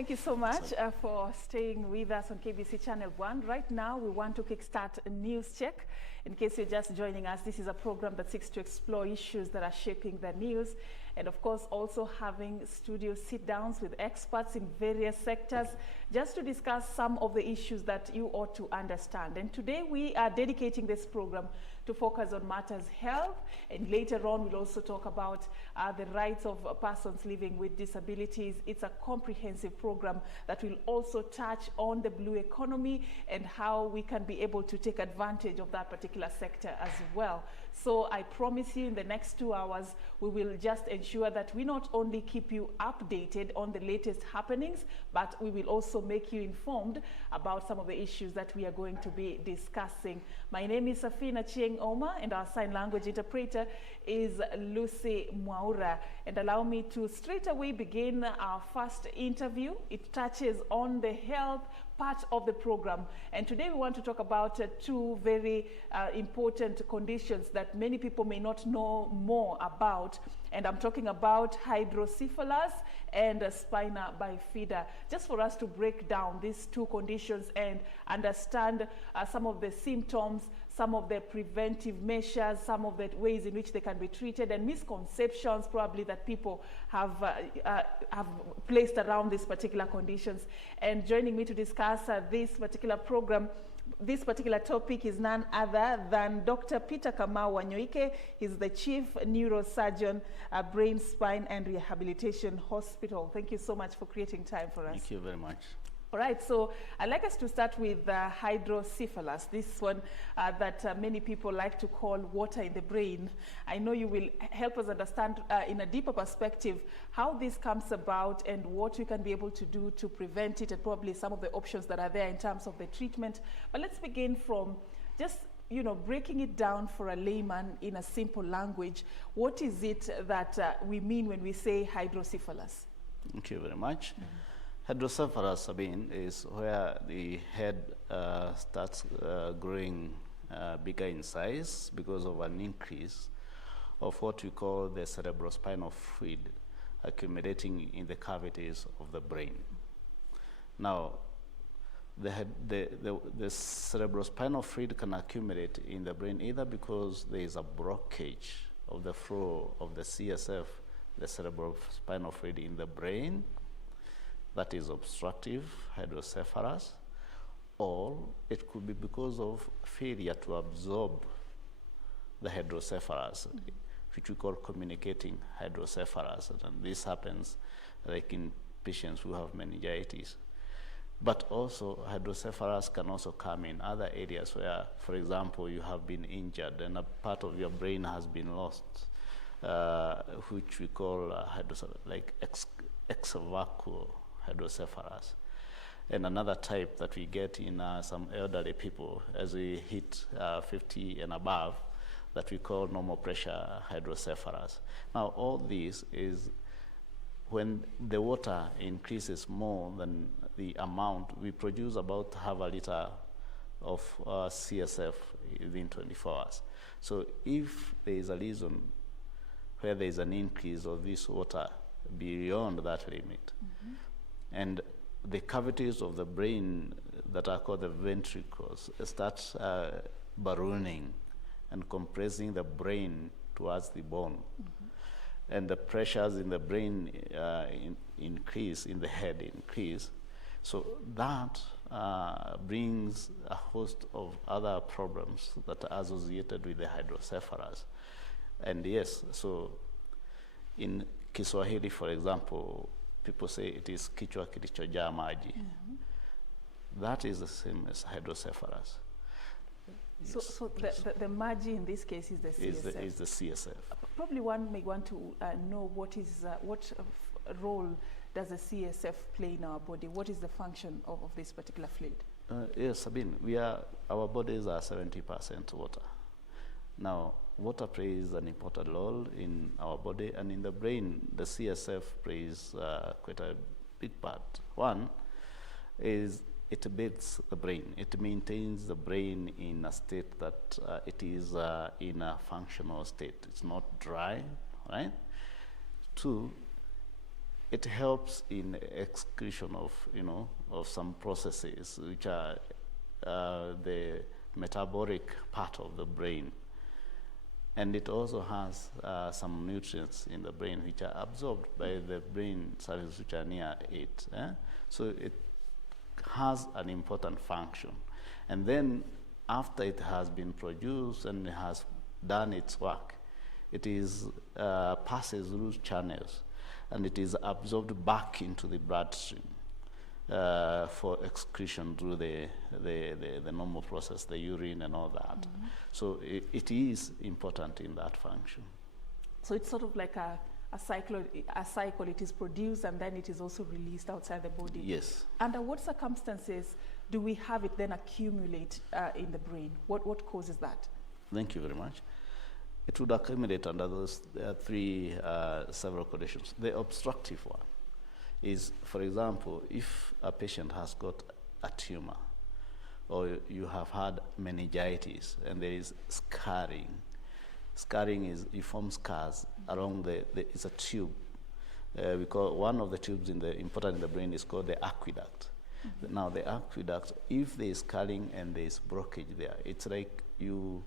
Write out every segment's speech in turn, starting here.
thank you so much for staying with us on KBC Channel 1. Right now, we want to kickstart a news check. In case you're just joining us, this is a program that seeks to explore issues that are shaping the news. And of course, also having studio sit-downs with experts in various sectors, just to discuss some of the issues that you ought to understand. And today, we are dedicating this program to focus on matters health, and later on we'll also talk about the rights of persons living with disabilities. It's a comprehensive program that will also touch on the blue economy and how we can be able to take advantage of that particular sector as well. So I promise you in the next 2 hours, we will just ensure that we not only keep you updated on the latest happenings, but we will also make you informed about some of the issues that we are going to be discussing. My name is Serfine Achieng Ouma, and our sign language interpreter is Lucy Mwaura. And allow me to straight away begin our first interview. It touches on the health part of the program, and today we want to talk about two very important conditions that many people may not know more about, and I'm talking about hydrocephalus and spina bifida. Just for us to break down these two conditions and understand some of the symptoms, some of the preventive measures, some of the ways in which they can be treated, and misconceptions probably that people have placed around these particular conditions. And joining me to discuss this particular program, this particular topic, is none other than Dr. Peter Kamau Wanyoike. He's the Chief Neurosurgeon, Brain, Spine and Rehabilitation Hospital. Thank you so much for creating time for us. Thank you very much. All right, so I'd like us to start with hydrocephalus, this one that many people like to call water in the brain. I know you will help us understand in a deeper perspective how this comes about and what we can be able to do to prevent it, and probably some of the options that are there in terms of the treatment. But let's begin from just breaking it down for a layman in a simple language. What is it that we mean when we say hydrocephalus? Thank you very much. Hydrocephalus, Sabine, is where the head starts growing bigger in size because of an increase of what we call the cerebrospinal fluid accumulating in the cavities of the brain. Now, the cerebrospinal fluid can accumulate in the brain either because there is a blockage of the flow of the CSF, the cerebrospinal fluid in the brain, that is obstructive hydrocephalus, or it could be because of failure to absorb the hydrocephalus, which we call communicating hydrocephalus. And this happens like in patients who have meningitis. But also hydrocephalus can also come in other areas where, for example, you have been injured and a part of your brain has been lost, which we call hydrocephalus, like ex-vacuo hydrocephalus. And another type that we get in some elderly people as we hit 50 and above, that we call normal pressure hydrocephalus. Now, all this is when the water increases more than the amount. We produce about half a liter of CSF within 24 hours. So if there is a reason where there is an increase of this water beyond that limit, and the cavities of the brain that are called the ventricles start ballooning and compressing the brain towards the bone. And the pressures in the brain increase, in the head increase. So that brings a host of other problems that are associated with the hydrocephalus. And yes, so in Kiswahili, for example, people say it is kichwa kilichojaa maji. That is the same as hydrocephalus. So, Yes, so the maji in this case is the CSF. Is the CSF. Probably one may want to know what role does the CSF play in our body? What is the function of this particular fluid? Yes, Sabine, our bodies are 70% water. Now, water plays an important role in our body, and in the brain, the CSF plays quite a big part. One is it bathes the brain. It maintains the brain in a state that it is in a functional state. It's not dry, right? Two, it helps in excretion of, of some processes which are the metabolic part of the brain. And it also has some nutrients in the brain which are absorbed by the brain cells which are near it. So it has an important function. And then after it has been produced and it has done its work, it is passes through channels and it is absorbed back into the bloodstream for excretion through the normal process, the urine and all that. So it is important in that function. So it's sort of like a cycle. It is produced and then it is also released outside the body. Yes. Under what circumstances do we have it then accumulate in the brain? What causes that? Thank you very much. It would accumulate under those three several conditions. The obstructive one is, for example, if a patient has got a tumor or you have had meningitis and there is scarring. Scarring is, you form scars along it's a tube. We call one of the tubes important in the brain is called the aqueduct. Now the aqueduct, if there is scarring and there is blockage there, it's like you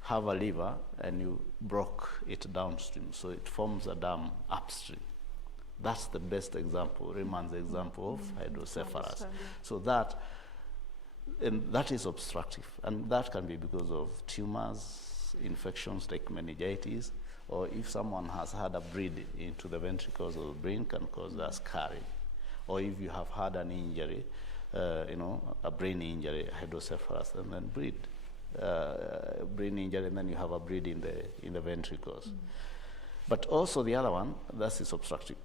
have a lever and you broke it downstream, so it forms a dam upstream. That's the best example, Riemann's example of hydrocephalus. So that is obstructive, and that can be because of tumors, infections like meningitis, or if someone has had a bleed into the ventricles of the brain can cause that scarring. Or if you have had an injury, a brain injury, hydrocephalus, and then bleed. Brain injury, and then you have a bleed in the ventricles. But also the other one, that is obstructive.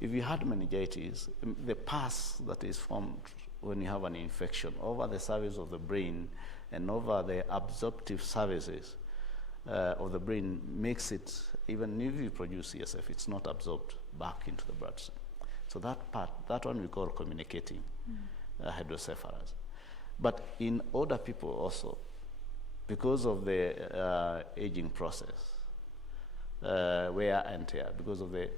If you had meningitis, the pus that is formed when you have an infection over the surface of the brain and over the absorptive surfaces of the brain makes it, even if you produce CSF, it's not absorbed back into the bloodstream. So that one we call communicating hydrocephalus. But in older people also, because of the aging process, wear and tear, because of the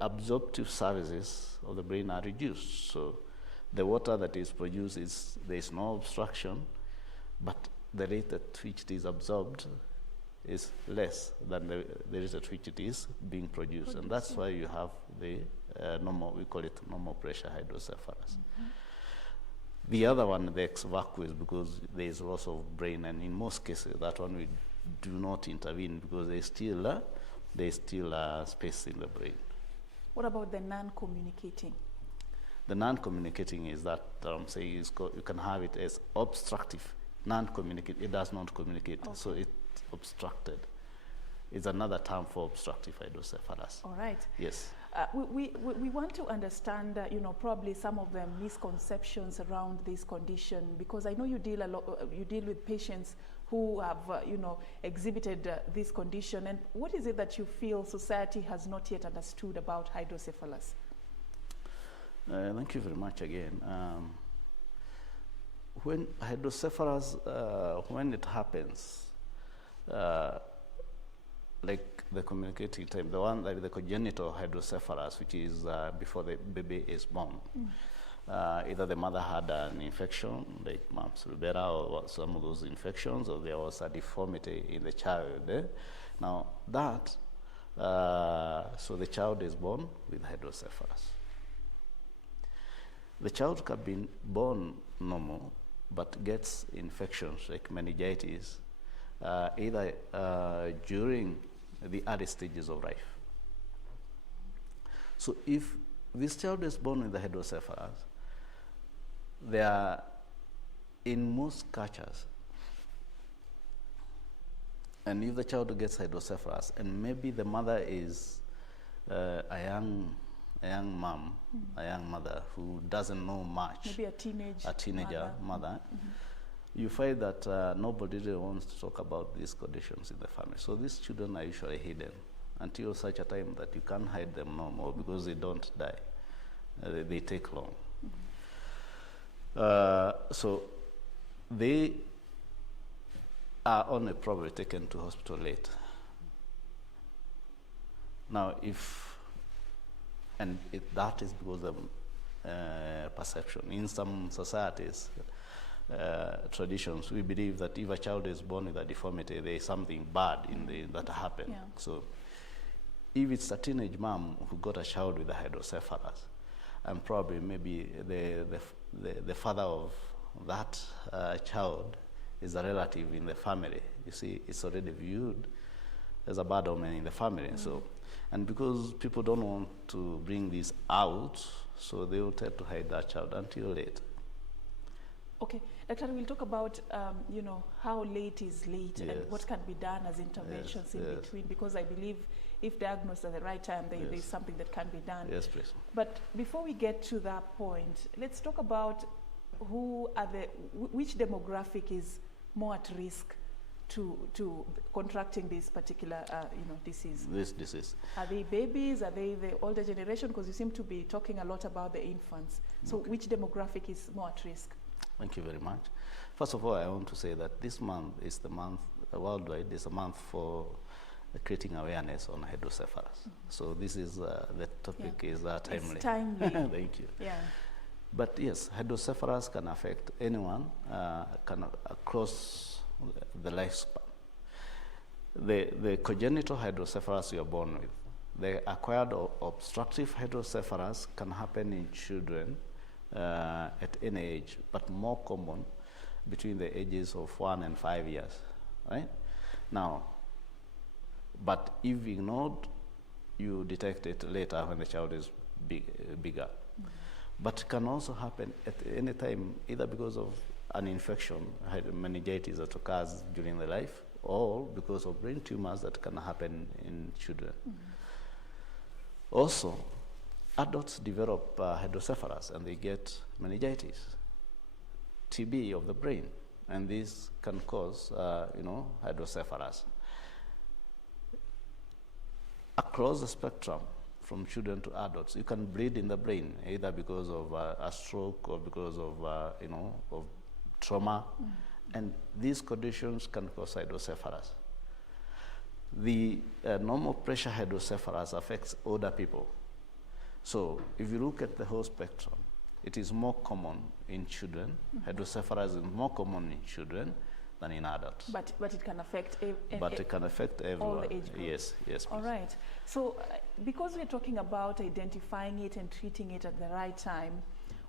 absorptive surfaces of the brain are reduced. So the water that is produced there is no obstruction, but the rate at which it is absorbed is less than the rate at which it is being produced. And that's why you have the we call it normal pressure hydrocephalus. The other one, the ex vacuo, is because there is loss of brain, and in most cases that one we do not intervene because there is still space in the brain. What about the non-communicating? The non-communicating is that I'm saying you can have it as obstructive, non-communicating. It does not communicate, so it's obstructed. It's another term for obstructive hydrocephalus. All right. Yes. We want to understand, probably some of the misconceptions around this condition, because I know you deal with patients who have, exhibited this condition. And what is it that you feel society has not yet understood about hydrocephalus? Thank you very much again. When hydrocephalus, when it happens, like the communicating type, the one like the congenital hydrocephalus, which is before the baby is born. Either the mother had an infection, like mumps, rubella, or some of those infections, or there was a deformity in the child. Now that, so the child is born with hydrocephalus. The child can be born normal, but gets infections like meningitis, either during the early stages of life. So if this child is born with the hydrocephalus, they are, in most cultures, and if the child gets hydrocephalus, and maybe the mother is a young mom, a young mother who doesn't know much, maybe a teenager mother, you find that nobody really wants to talk about these conditions in the family. So these children are usually hidden until such a time that you can't hide them no more because they don't die. They take long. So they are only probably taken to hospital late. Now, if And that is because of perception. In some societies, traditions, we believe that if a child is born with a deformity, there is something bad that happened. Yeah. So if it's a teenage mom who got a child with a hydrocephalus, and probably maybe the father of that child is a relative in the family, you see, it's already viewed as a bad omen in the family. So, and because people don't want to bring this out, so they will tend to hide that child until late. Okay, Doctor, we'll talk about, you know, how late is late and what can be done as interventions in between, because I believe if diagnosed at the right time, there's something that can be done. Yes, please. But before we get to that point, let's talk about which demographic is more at risk to contracting this particular, you know, disease. This disease. Are they babies? Are they the older generation? Because you seem to be talking a lot about the infants. So which demographic is more at risk? Thank you very much. First of all, I want to say that this month is the month, worldwide, is a month for creating awareness on hydrocephalus. So this is, the topic is timely. It's timely. Thank you. Yeah. But yes, hydrocephalus can affect anyone across the lifespan. The congenital hydrocephalus you are born with, the acquired obstructive hydrocephalus can happen in children at any age, but more common between the ages of 1 and 5 years, right? Now, but if ignored, you detect it later when the child is bigger. But it can also happen at any time, either because of an infection, meningitis that occurs during the life, or because of brain tumors that can happen in children. Also, adults develop hydrocephalus and they get meningitis, TB of the brain, and this can cause, you know, hydrocephalus. Across the spectrum, from children to adults, you can bleed in the brain, either because of a stroke or because of, you know, of trauma, and these conditions can cause hydrocephalus. The normal pressure hydrocephalus affects older people. So if you look at the whole spectrum, it is more common in children. Hydrocephalus is more common in children than in adults. But it can affect it can affect everyone. All the age groups. Yes. All right. So because we're talking about identifying it and treating it at the right time,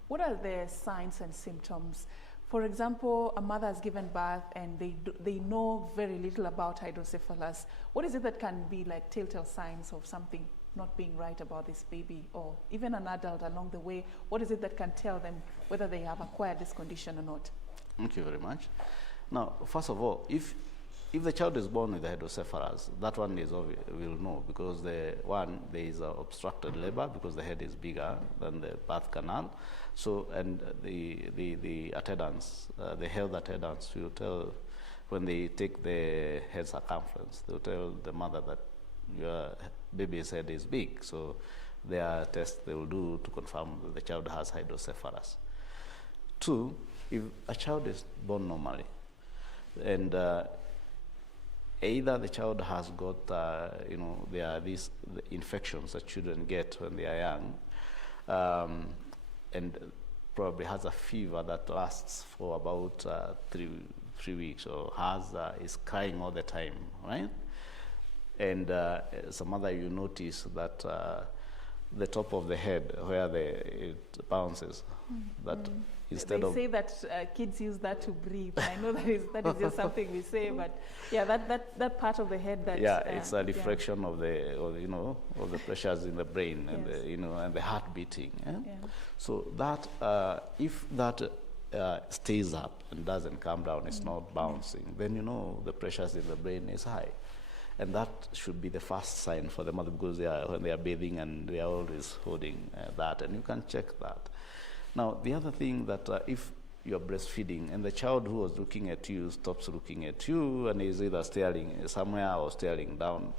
what are the signs and symptoms? For example, a mother has given birth and they know very little about hydrocephalus. What is it that can be like telltale signs of something not being right about this baby, or even an adult along the way? What is it that can tell them whether they have acquired this condition or not? Thank you very much. Now, first of all, if the child is born with hydrocephalus, that one is obvious, we'll know, because there is obstructed labor because the head is bigger than the birth canal. So, and the attendants, the health attendants will tell, when they take the head circumference, they'll tell the mother that your baby's head is big. So there are tests they will do to confirm that the child has hydrocephalus. 2, if a child is born normally, and either the child has got, you know, there are these infections that children get when they are young, and probably has a fever that lasts for about 3 weeks, or is crying all the time, right? And some other, you notice that the top of the head where it bounces, that instead of... They say that kids use that to breathe. I know that is just something we say, but yeah, that part of the head that... Yeah, it's a reflection of the, you know, of the pressures in the brain, and Yes. the, you know, and the heart beating. Yeah. So that, if that stays up and doesn't come down, it's not bouncing, then you know the pressures in the brain is high. And that should be the first sign for the mother, because when they are bathing and they are always holding that, and you can check that. Now, the other thing that if you're breastfeeding and the child who was looking at you stops looking at you and is either staring somewhere or staring down,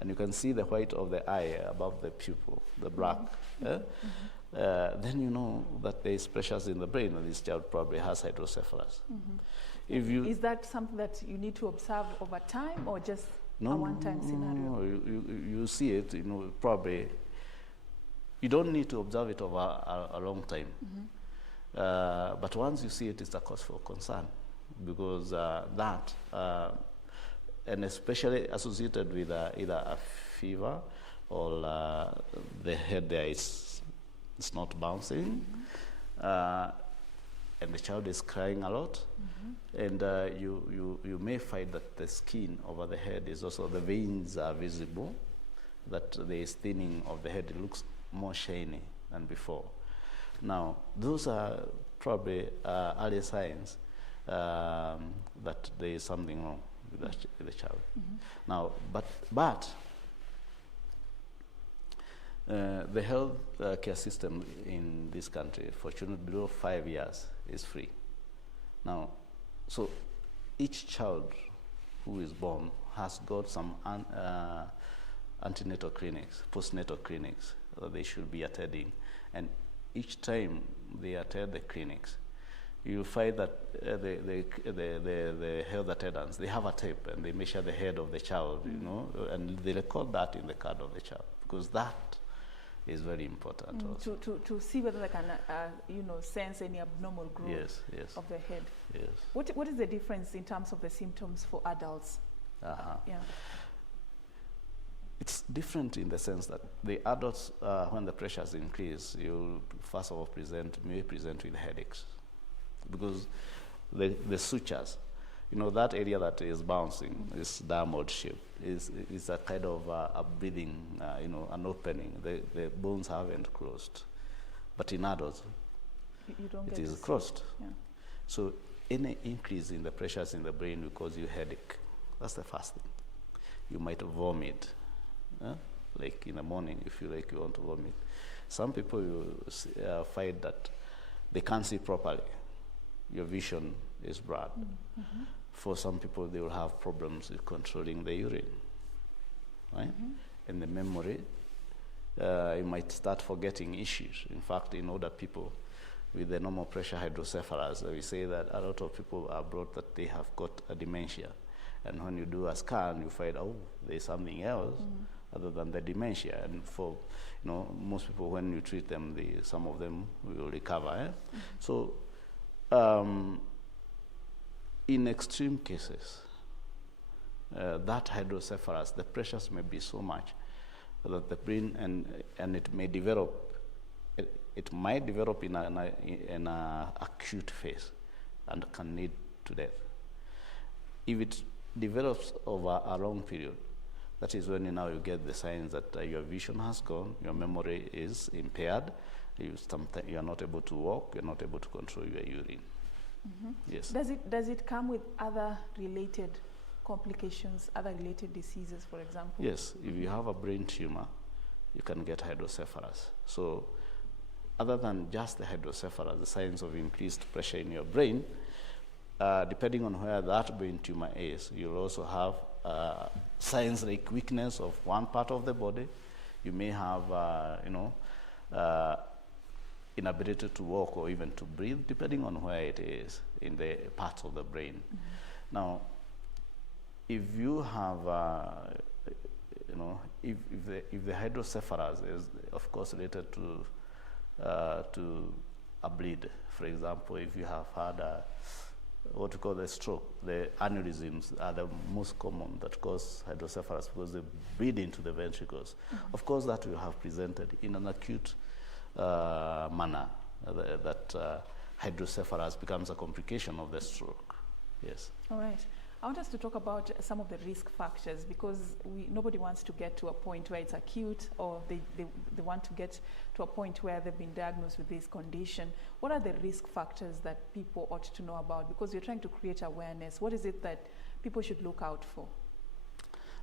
and you can see the white of the eye above the pupil, the black, then you know that there is pressures in the brain and this child probably has hydrocephalus. Is that something that you need to observe over time, or just a one-time scenario? No, you see it, you know, probably you don't need to observe it over a long time. But once you see it, it's a cause for concern, because and especially associated with either a fever or the head there it's not bouncing, and the child is crying a lot, and you may find that the skin over the head is also, the veins are visible, that there is thinning of the head. It looks more shiny than before. Now, those are probably early signs that there is something wrong with the child. Now, but the health care system in this country for children below 5 years is free. Now, so each child who is born has got some antenatal clinics, postnatal clinics that they should be attending, and each time they attend the clinics, you'll find that the health attendants, they have a tape and they measure the head of the child, you know, and they record that in the card of the child, because that is very important also. To see whether they can, you know, sense any abnormal growth of the head. Yes. What is the difference in terms of the symptoms for adults? Yeah. It's different in the sense that the adults, when the pressures increase, you'll first of all may present with headaches, because the sutures, you know, that area that is bouncing, this diamond shape, is a kind of a breathing, you know, an opening. The bones haven't closed, but in adults, it is closed. Yeah. So any increase in the pressures in the brain will cause you headache. That's the first thing. You might vomit. Like in the morning, you feel like you want to vomit. Some people find that they can't see properly. Your vision is blurred. For some people, they will have problems with controlling the urine, right? And the memory, you might start forgetting issues. In fact, in older people with the normal pressure hydrocephalus, we say that a lot of people are brought that they have got a dementia. And when you do a scan, you find, oh, there's something else other than the dementia. And for, you know, most people, when you treat them, some of them will recover. So, in extreme cases, that hydrocephalus, the pressures may be so much that the brain, and it may develop, it might develop in an acute phase and can lead to death. If it develops over a long period, that is when you get the signs that your vision has gone, your memory is impaired, you are not able to walk, you're not able to control your urine. Yes. Does it come with other related complications, other related diseases, for example? Yes. If you have a brain tumor, you can get hydrocephalus. So other than just the hydrocephalus, the signs of increased pressure in your brain, depending on where that brain tumor is, you'll also have signs like weakness of one part of the body. You may have, inability to walk or even to breathe, depending on where it is in the parts of the brain. Now, if you have, if the hydrocephalus is, of course, related to a bleed, for example, if you have had what we call the stroke, the aneurysms are the most common that cause hydrocephalus because they bleed into the ventricles. Of course, that will have presented in an acute manner, that hydrocephalus becomes a complication of the stroke. Yes. All right. I want us to talk about some of the risk factors, because nobody wants to get to a point where it's acute, or they want to get to a point where they've been diagnosed with this condition. What are the risk factors that people ought to know about? Because you're trying to create awareness. What is it that people should look out for?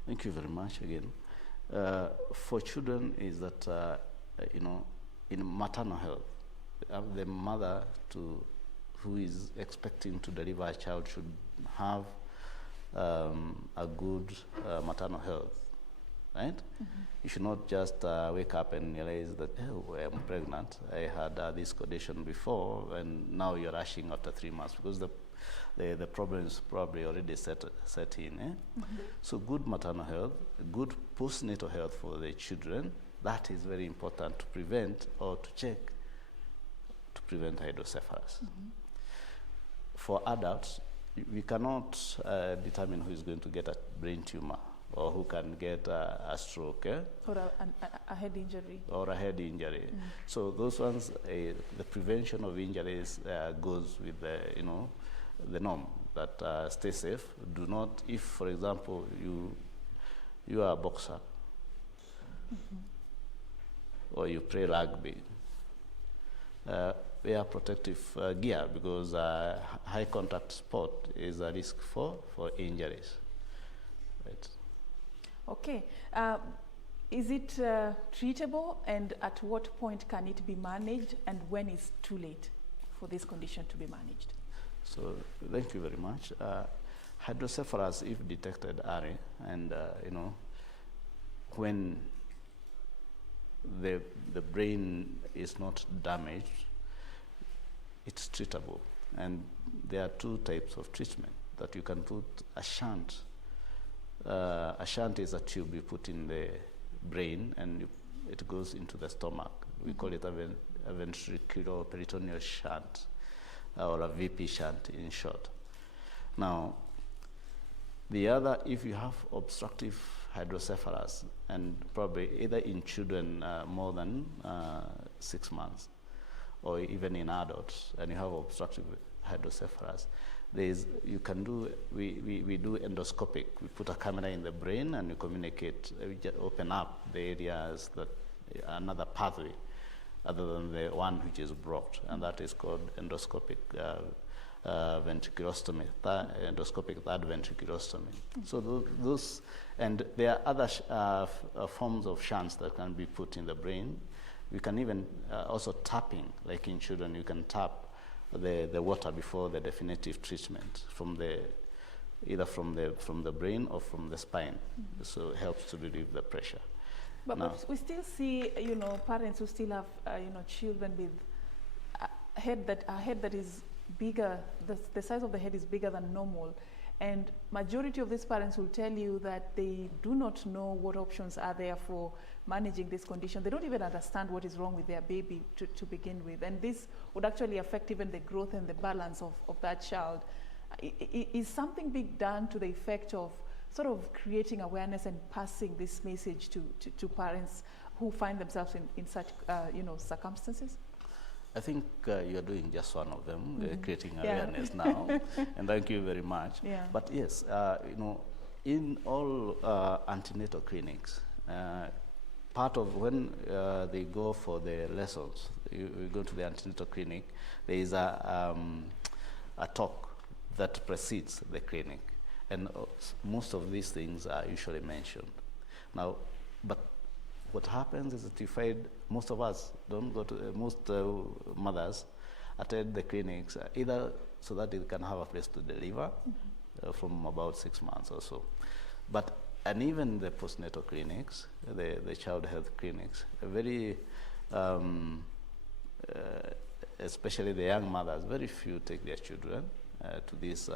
Thank you very much again. For children is that, in maternal health, the mother who is expecting to deliver a child should have a good maternal health, right? You should not just wake up and realize that, oh, I'm pregnant. I had this condition before, and now you're rushing after 3 months, because the problem is probably already set in. So good maternal health, good postnatal health for the children, That is very important to prevent or to check to prevent hydrocephalus. For adults, we cannot determine who is going to get a brain tumor or who can get a stroke. Or a head injury. Or a head injury. So those ones, the prevention of injuries goes with the, the norm that stay safe. Do not, if for example you are a boxer or you play rugby, wear protective gear because high contact sport is a risk for injuries. Right. Okay. Is it treatable, and at what point can it be managed, and when is too late for this condition to be managed? So thank you very much. Hydrocephalus, if detected early, and when the brain is not damaged, it's treatable. And there are two types of treatment that you can put a shunt. A shunt is a tube you put in the brain and it goes into the stomach. We call it a ventriculoperitoneal shunt, or a VP shunt in short. Now, the other, if you have obstructive hydrocephalus, and probably either in children more than 6 months, or even in adults, and you have obstructive hydrocephalus, you can do, we do endoscopic. We put a camera in the brain and we communicate, we just open up the areas that another pathway other than the one which is blocked, and that is called endoscopic ventriculostomy, endoscopic third ventriculostomy. So those, and there are other forms of shunts that can be put in the brain. We can even also tapping, like in children, you can tap the water before the definitive treatment from either from the brain or from the spine. So it helps to relieve the pressure. But we still see, parents who still have, children with a head that is bigger. The size of the head is bigger than normal, and majority of these parents will tell you that they do not know what options are there for managing this condition. They don't even understand what is wrong with their baby to begin with, and this would actually affect even the growth and the balance of that child. Is something being done to the effect of sort of creating awareness and passing this message to parents who find themselves in such circumstances? I think you're doing just one of them, creating awareness now, and thank you very much. Yeah. But yes, in all antenatal clinics, part of when they go for the lessons, you go to the antenatal clinic, there is a talk that precedes the clinic, and most of these things are usually mentioned. Now, but what happens is that you find most of us don't go to, most mothers attend the clinics either so that they can have a place to deliver from about 6 months or so. And even the postnatal clinics, the child health clinics, very, especially the young mothers, very few take their children to these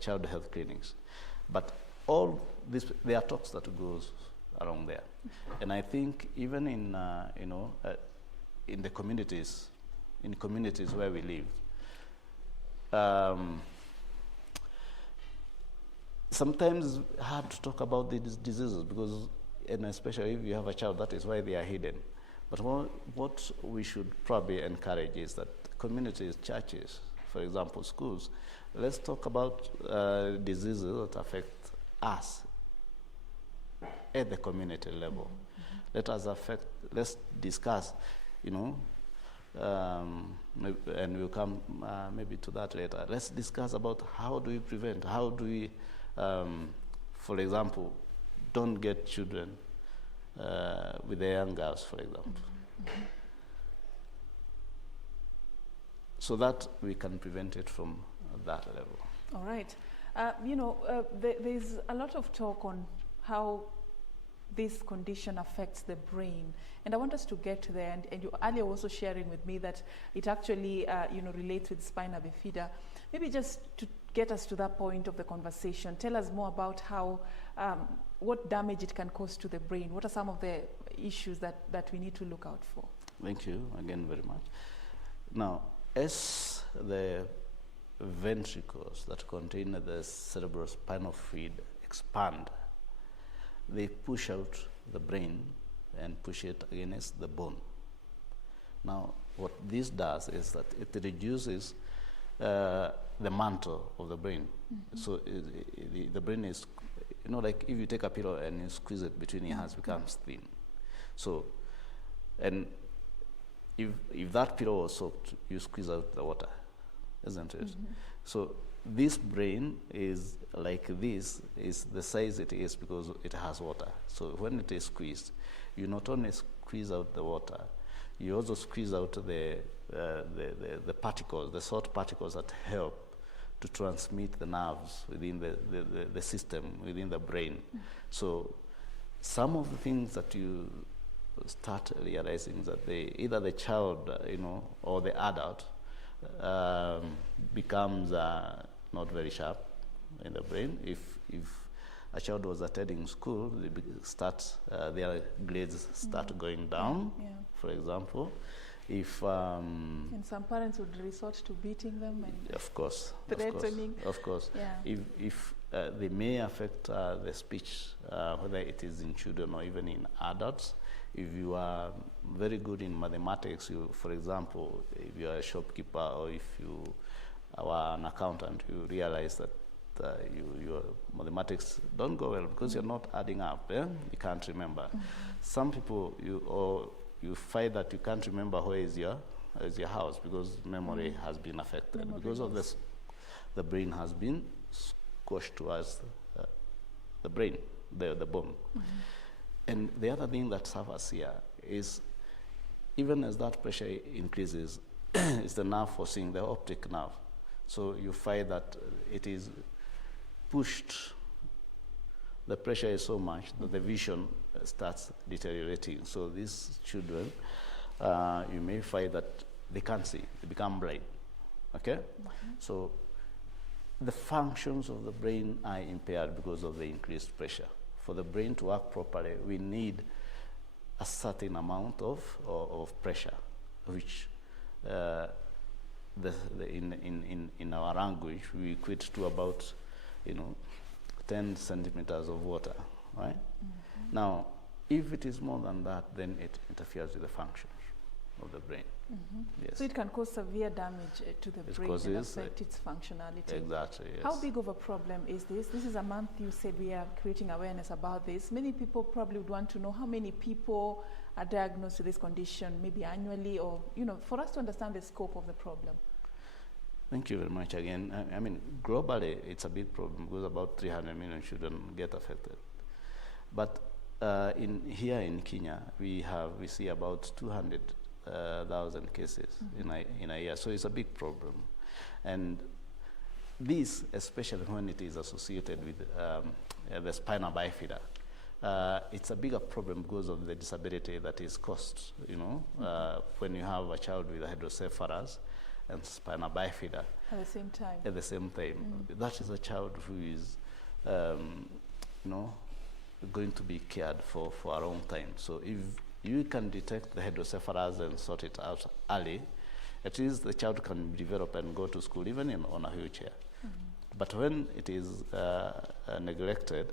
child health clinics. But all this, there are talks that goes around there. And I think even in, in the communities, where we live, sometimes it's hard to talk about these diseases because, and especially if you have a child, that is why they are hidden. But what we should probably encourage is that communities, churches, for example, schools, let's talk about diseases that affect us at the community level. Let's discuss, and we'll come maybe to that later. Let's discuss about how do we prevent, how do we, for example, don't get children with the young girls, for example. So that we can prevent it from that level. All right. There's a lot of talk on how this condition affects the brain, and I want us to get there. And you earlier also sharing with me that it actually, relates with spina bifida. Maybe just to get us to that point of the conversation, tell us more about how, what damage it can cause to the brain. What are some of the, issues that we need to look out for? Thank you again very much. Now, as the ventricles that contain the cerebrospinal fluid expand, they push out the brain and push it against the bone. Now, what this does is that it reduces the mantle of the brain. So the brain is, like if you take a pillow and you squeeze it between your hands, it becomes thin. So, and if that pillow was soaked, you squeeze out the water, isn't it? So this brain is like this, is the size it is because it has water. So when it is squeezed, you not only squeeze out the water, you also squeeze out the particles, the salt particles that help to transmit the nerves within the system, within the brain. So some of the things that you start realizing that either the child, or the adult becomes not very sharp in the brain. If a child was attending school, their grades start going down, for example. If and some parents would resort to beating them and of course, threatening. Of course. Yeah. If they may affect the speech, whether it is in children or even in adults. If you are very good in mathematics, for example, if you are a shopkeeper or if you are an accountant, you realize that your mathematics don't go well because you're not adding up. You can't remember. Some people, you find that you can't remember where is your house because memory has been affected because of this. The brain has been squashed towards the brain, the bone. And the other thing that suffers here is, even as that pressure increases, is the nerve forcing, the optic nerve. So you find that it is pushed, the pressure is so much that the vision starts deteriorating. So these children, you may find that they can't see, they become blind, okay? So the functions of the brain are impaired because of the increased pressure. For the brain to work properly, we need a certain amount of pressure, which in our language we equate to about 10 centimeters of water, right? Now, if it is more than that, then it interferes with the functions of the brain. Yes. So it can cause severe damage to the brain and affect its functionality. Exactly, yes. How big of a problem is this? This is a month you said we are creating awareness about this. Many people probably would want to know how many people are diagnosed with this condition, maybe annually, or, for us to understand the scope of the problem. Thank you very much again. I mean, globally, it's a big problem because about 300 million children get affected. But here in Kenya, we see about 200,000 cases in a year. So it's a big problem. And this, especially when it is associated with the spina bifida, it's a bigger problem because of the disability that is caused, when you have a child with a hydrocephalus and spina bifida. At the same time. At the same time. That is a child who is, going to be cared for a long time. So if you can detect the hydrocephalus and sort it out early, at least the child can develop and go to school even on a wheelchair. But when it is neglected,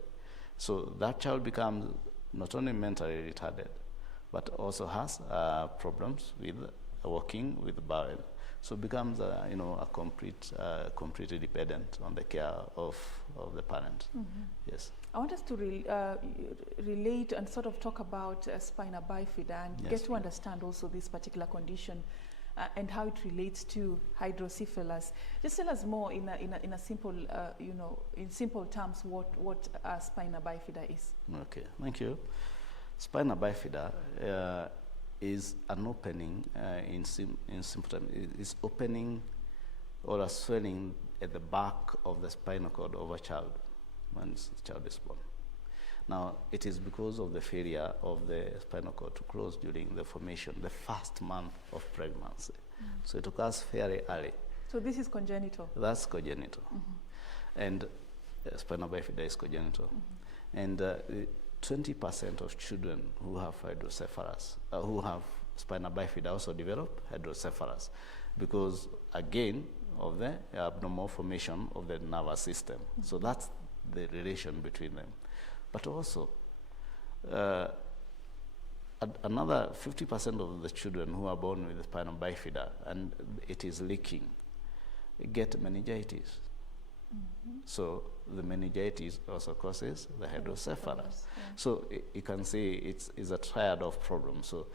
so that child becomes not only mentally retarded, but also has problems with walking, with bowel. So becomes a completely dependent on the care of the parent. Yes. I want us to relate and sort of talk about spina bifida and get to understand also this particular condition and how it relates to hydrocephalus. Just tell us more in a simple, in simple terms, what spina bifida is. Okay, thank you. Spina bifida is an opening in simple terms. It's opening or a swelling at the back of the spinal cord of a child when the child is born. Now, it is because of the failure of the spinal cord to close during the formation, the first month of pregnancy. So it occurs fairly early. So this is congenital? That's congenital. And spina bifida is congenital. And 20% of children who have hydrocephalus, who have spina bifida also develop hydrocephalus because, again, of the abnormal formation of the nervous system. So that's the relation between them. But also, another 50% of the children who are born with spina bifida and it is leaking get meningitis. So the meningitis also causes the hydrocephalus. So you can see it's a triad of problems. So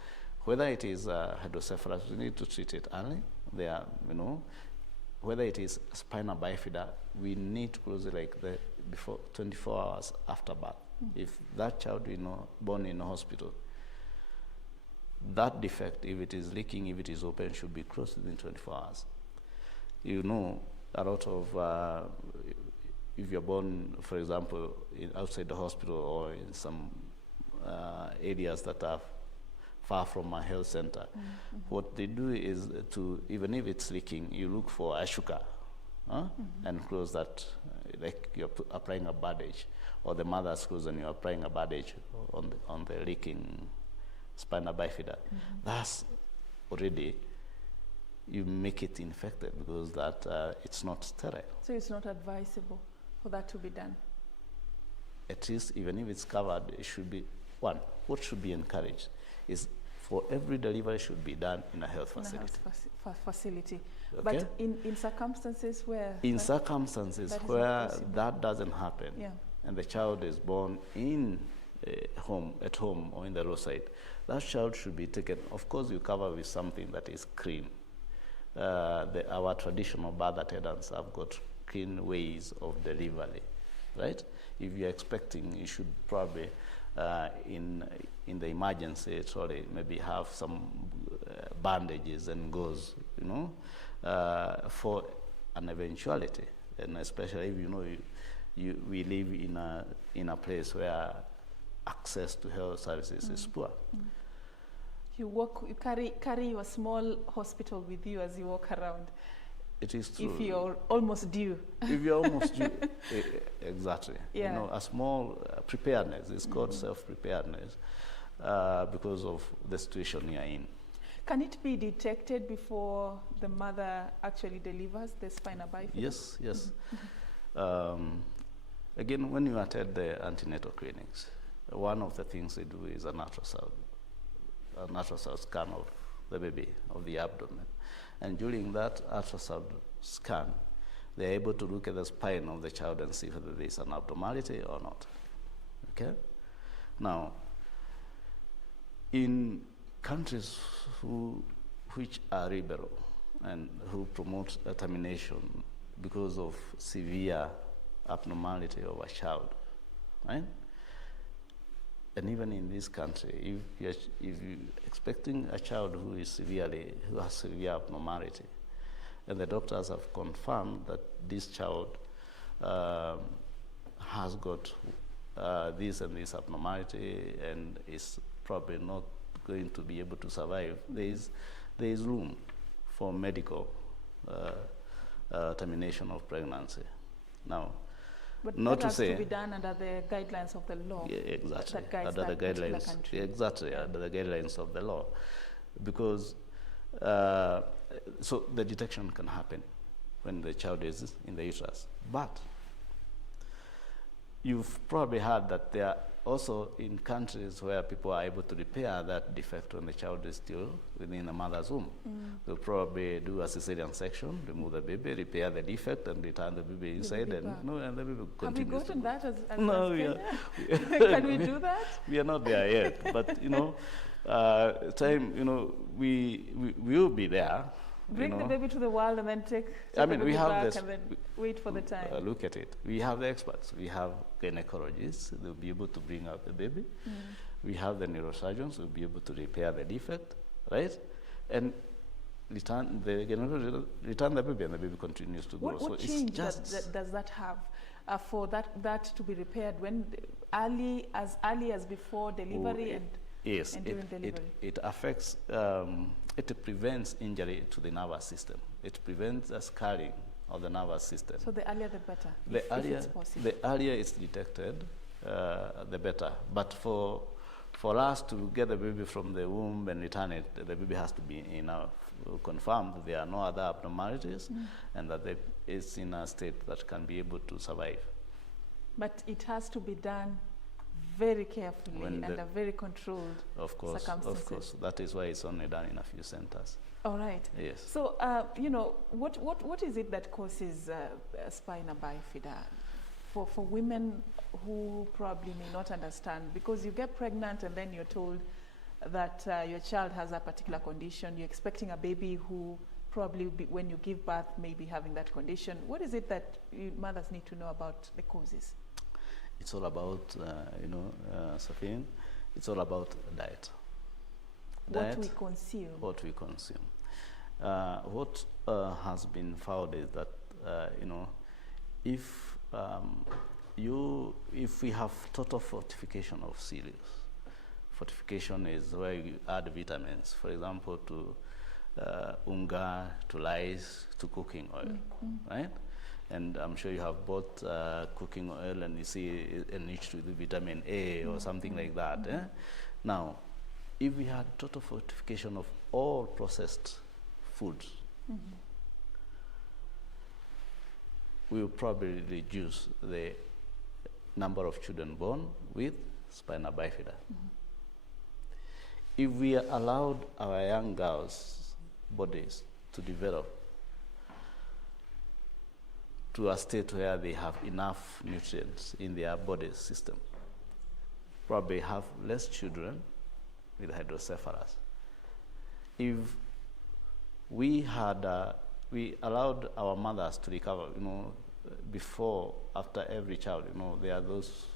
whether it is hydrocephalus, we need to treat it early. There, whether it is spina bifida, we need to close it like before 24 hours after birth. If that child, born in a hospital, that defect, if it is leaking, if it is open, should be closed within 24 hours. A lot of, if you're born, for example, outside the hospital or in some areas that are far from a health center, what they do is even if it's leaking, you look for a shuka and close that, like you're applying a bandage, or the mother's clothes and you're applying a bandage on the leaking spina bifida. That's already, you make it infected because that it's not sterile. So it's not advisable for that to be done? At least, even if it's covered, it should be, what should be encouraged is for every delivery should be done in a health facility. Okay? But in circumstances where? In circumstances where that doesn't happen, and the child is born at home or in the roadside, that child should be taken, of course you cover with something that is clean. Our traditional birth attendants have got clean ways of delivery, right? If you're expecting, you should probably, in the emergency, maybe have some bandages and gauze, for an eventuality. And especially if we live in a place where access to health services is poor. You carry your small hospital with you as you walk around. It is true. If you're almost due. If you're almost due, exactly. A small preparedness, it's called self-preparedness because of the situation you're in. Can it be detected before the mother actually delivers the spina bifida? Yes. Again, when you attend the antenatal clinics, one of the things they do is an ultrasound scan of the baby, of the abdomen. And during that ultrasound scan, they're able to look at the spine of the child and see whether there is an abnormality or not. Okay? Now, in countries which are liberal and who promote termination because of severe abnormality of a child, right? And even in this country, if you're expecting a child who has severe abnormality, and the doctors have confirmed that this child has got this and this abnormality and is probably not going to be able to survive, there is room for medical termination of pregnancy. Now, but not that to has say to be done under the guidelines of the law. Yeah, exactly. That guides under the guidelines. country. Exactly, under the guidelines of the law, because so the detection can happen when the child is in the uterus. But you've probably heard that there are also in countries where people are able to repair that defect when the child is still within the mother's womb. They'll probably do a cesarean section, remove the baby, repair the defect, and return the baby inside, and the baby continues. Have you gotten that as No, Can we do that? We are not there yet, but we will be there. Bring the baby to the world and then take I mean, we have back this. and then wait for the time. Look at it. We have the experts. We have gynecologists. They'll be able to bring out the baby. We have the neurosurgeons who'll be able to repair the defect, right? And return the baby, and the baby continues to grow. What change does that have for that to be repaired when as early as before delivery Yes, and during delivery? It affects, it prevents injury to the nervous system. It prevents the scarring of the nervous system. So the earlier the better, If it's possible. The earlier it's detected, the better. But for us to get the baby from the womb and return it, the baby has to be confirmed there are no other abnormalities, and that it's in a state that can be able to survive. But it has to be done very carefully under very controlled circumstances. Of course. That is why it's only done in a few centers. All right. Yes. So, what is it that causes spina bifida? For women who probably may not understand, because you get pregnant and then you're told that your child has a particular condition, you're expecting a baby who probably, when you give birth, may be having that condition. What is it that mothers need to know about the causes? It's all about, Serfine, it's all about diet. What we consume. What we consume. What has been found is that, if we have total fortification of cereals, fortification is where you add vitamins, for example, to unga, to rice, to cooking oil, right? And I'm sure you have bought cooking oil and you see enriched with vitamin A or something like that. Now, if we had total fortification of all processed foods, we will probably reduce the number of children born with spina bifida. If we allowed our young girls' bodies to develop to a state where they have enough nutrients in their body system, probably have less children with hydrocephalus. If we had, we allowed our mothers to recover, before, after every child, there are those,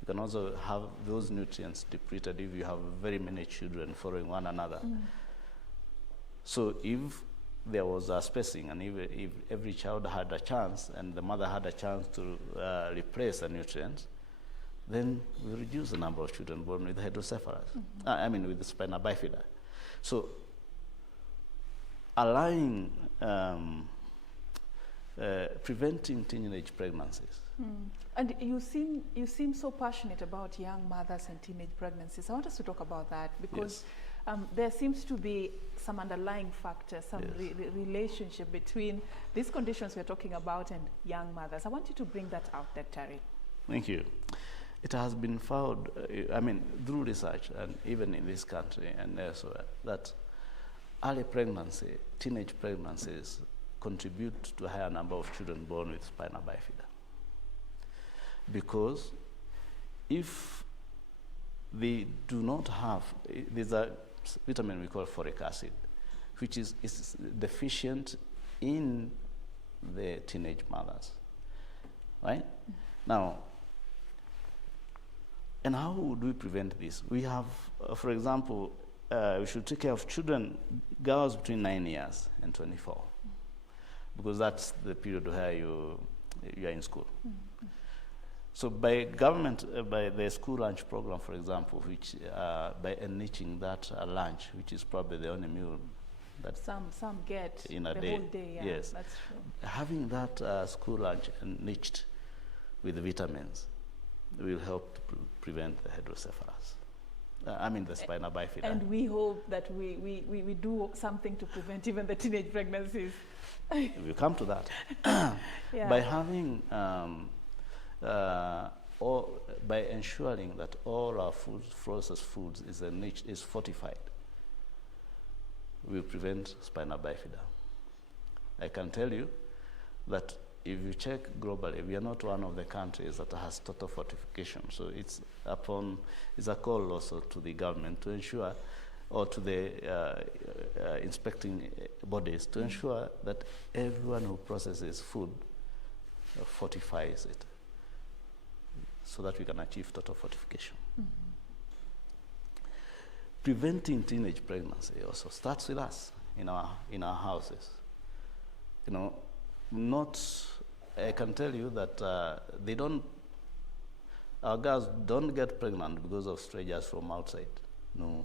you can also have those nutrients depleted if you have very many children following one another. So if there was a spacing, and if every child had a chance, and the mother had a chance to replace the nutrients, then we reduce the number of children born with hydrocephalus. With the spina bifida. So allowing, preventing teenage pregnancies. And you seem so passionate about young mothers and teenage pregnancies. I want us to talk about that, because there seems to be some underlying factor, some relationship between these conditions we're talking about and young mothers. I want you to bring that out there, Terry. Thank you. It has been found, through research, and even in this country and elsewhere, that early pregnancy, teenage pregnancies, contribute to a higher number of children born with spina bifida. Because if they do not have, there's a vitamin we call folic acid, which is deficient in the teenage mothers, right? Now, and how would we prevent this? We have, for example, we should take care of children, girls between 9 years and 24, because that's the period where you are in school. So by government, by the school lunch program, for example, which by enriching that lunch, which is probably the only meal that some get in a the day. whole day. Yeah, yes, that's true. Having that school lunch enriched with vitamins will help to prevent the hydrocephalus. The spina bifida. And we hope that we do something to prevent even the teenage pregnancies. We'll come to that. By having, by ensuring that all our processed foods is enriched, is fortified, we'll prevent spina bifida. I can tell you that if you check globally, we are not one of the countries that has total fortification. So it's a call also to the government to ensure, or to the inspecting bodies, to ensure that everyone who processes food fortifies it, so that we can achieve total fortification. Preventing teenage pregnancy also starts with us in our houses. I can tell you that our girls don't get pregnant because of strangers from outside. No.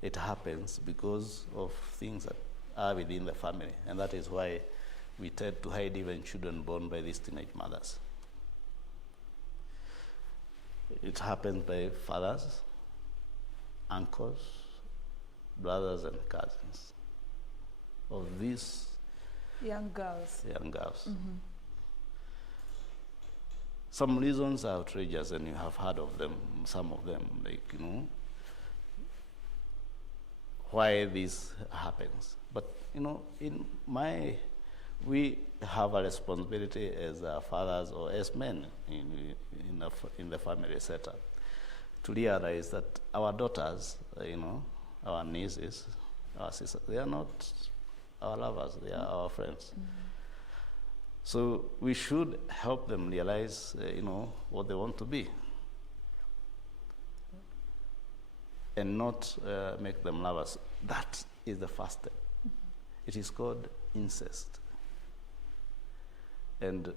It happens because of things that are within the family, and that is why we tend to hide even children born by these teenage mothers. It happens by fathers, uncles, brothers, and cousins of these young girls. Some reasons are outrageous, and you have heard of them, some of them, like, why this happens. But, we have a responsibility as fathers or as men in the family setup to realize that our daughters, our nieces, our sisters, they are not our lovers, they are our friends. So we should help them realize, what they want to be, and not make them lovers. That is the first step. It is called incest. And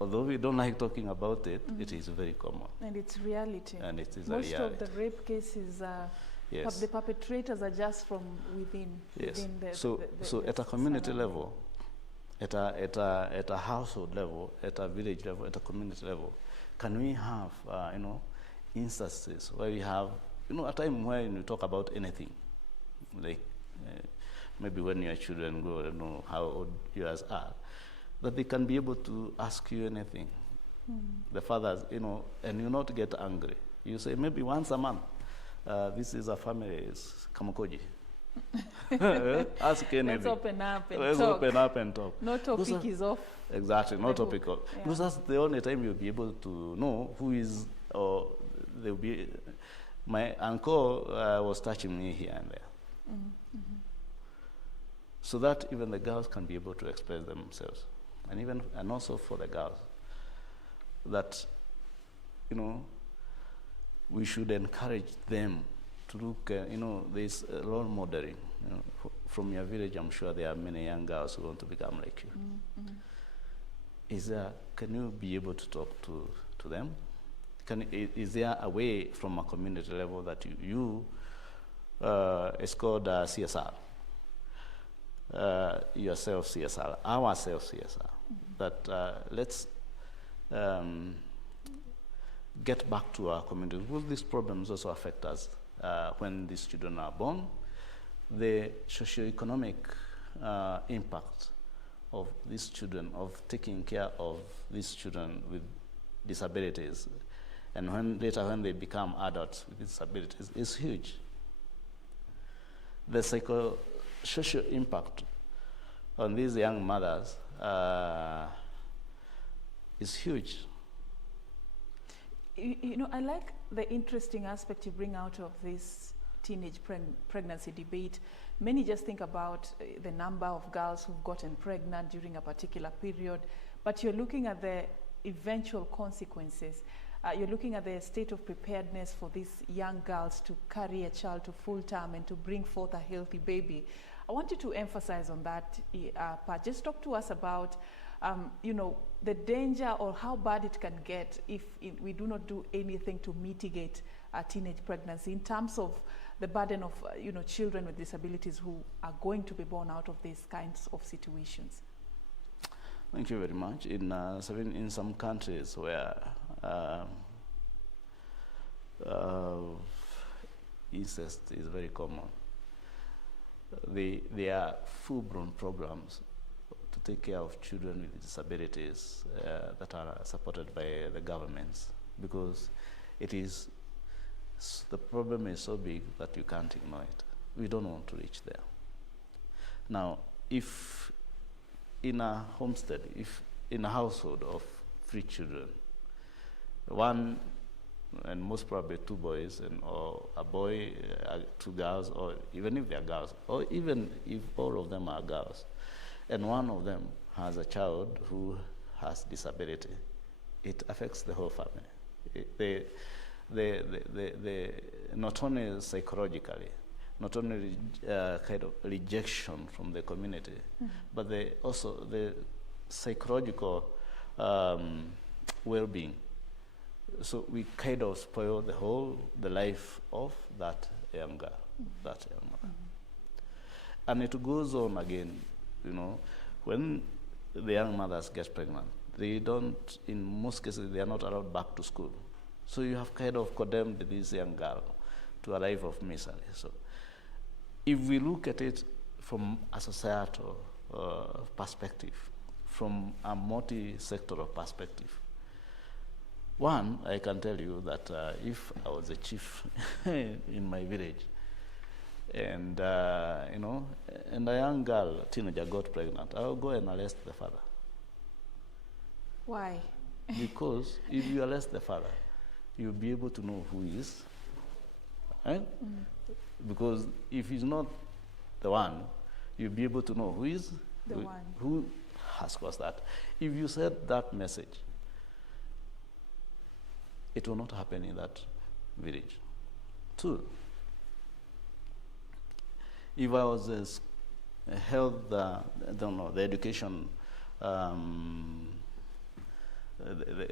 although we don't like talking about it, it is very common. And it's reality. And it is Most a reality. of the rape cases Yes. the perpetrators are just from within. Yes. Within the, So at a community level, at a household level, at a village level, at a community level, can we have instances where we have a time when you talk about anything, like maybe when your children grow, I don't know how old yours are, that they can be able to ask you anything. The fathers, and you not get angry. You say maybe once a month, this is a family, it's Kamakoji. Ask anything. Let's open up and Let's talk. open up and talk. No topic is off. Exactly, no the topic. hook. Yeah. Because that's the only time you'll be able to know who is, or there'll be. My uncle was touching me here and there. So that even the girls can be able to express themselves. And also for the girls, that, we should encourage them to look, there's role modeling. From your village, I'm sure there are many young girls who want to become like you. Can you be able to talk to them? Is there a way from a community level that it's called CSR, yourself CSR, ourselves CSR, that let's get back to our community. Will these problems also affect us when these children are born? The socioeconomic impact of these children, of taking care of these children with disabilities, and later when they become adults with disabilities, is huge. The social impact on these young mothers is huge. I like the interesting aspect you bring out of this teenage pregnancy debate. Many just think about the number of girls who've gotten pregnant during a particular period, but you're looking at the eventual consequences. You're looking at the state of preparedness for these young girls to carry a child to full term and to bring forth a healthy baby. I want you to emphasize on that part. Just talk to us about the danger or how bad it can get if we do not do anything to mitigate teenage pregnancy in terms of the burden of children with disabilities who are going to be born out of these kinds of situations. Thank you very much. In some countries where incest is very common, there are full-blown programs to take care of children with disabilities that are supported by the governments, because the problem is so big that you can't ignore it. We don't want to reach there. Now, if in a homestead, if in a household of 3 children, one and most probably 2 boys, or a boy, 2 girls, or even if they are girls, or even if all of them are girls, and one of them has a child who has disability, it affects the whole family. Not only psychologically, not only kind of rejection from the community, but also the psychological well-being. So we kind of spoil the life of that young girl, that young mother. And it goes on again, when the young mothers get pregnant, they don't, in most cases, they are not allowed back to school. So you have kind of condemned this young girl to a life of misery. So if we look at it from a societal perspective, from a multi-sectoral perspective, one, I can tell you that if I was a chief in my village, and and a young girl, teenager, got pregnant, I will go and arrest the father. Why? Because if you arrest the father, you'll be able to know who he is, right? Because if he's not the one, you'll be able to know who is who has caused that. If you said that message, it will not happen in that village. Two, if I was the education,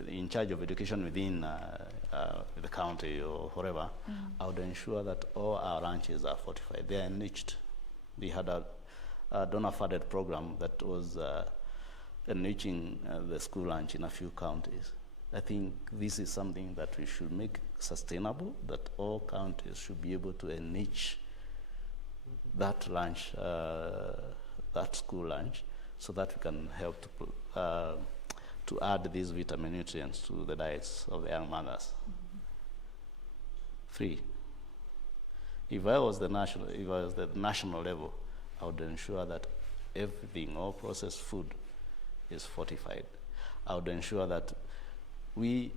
in charge of education within the county or wherever, I would ensure that all our lunches are fortified. They are enriched. We had a donor-funded program that was enriching the school lunch in a few counties. I think this is something that we should make sustainable, that all counties should be able to enrich that lunch, that school lunch, so that we can help to add these vitamin nutrients to the diets of the young mothers. Three, if I was the national level, I would ensure that everything, all processed food, is fortified. I would ensure that we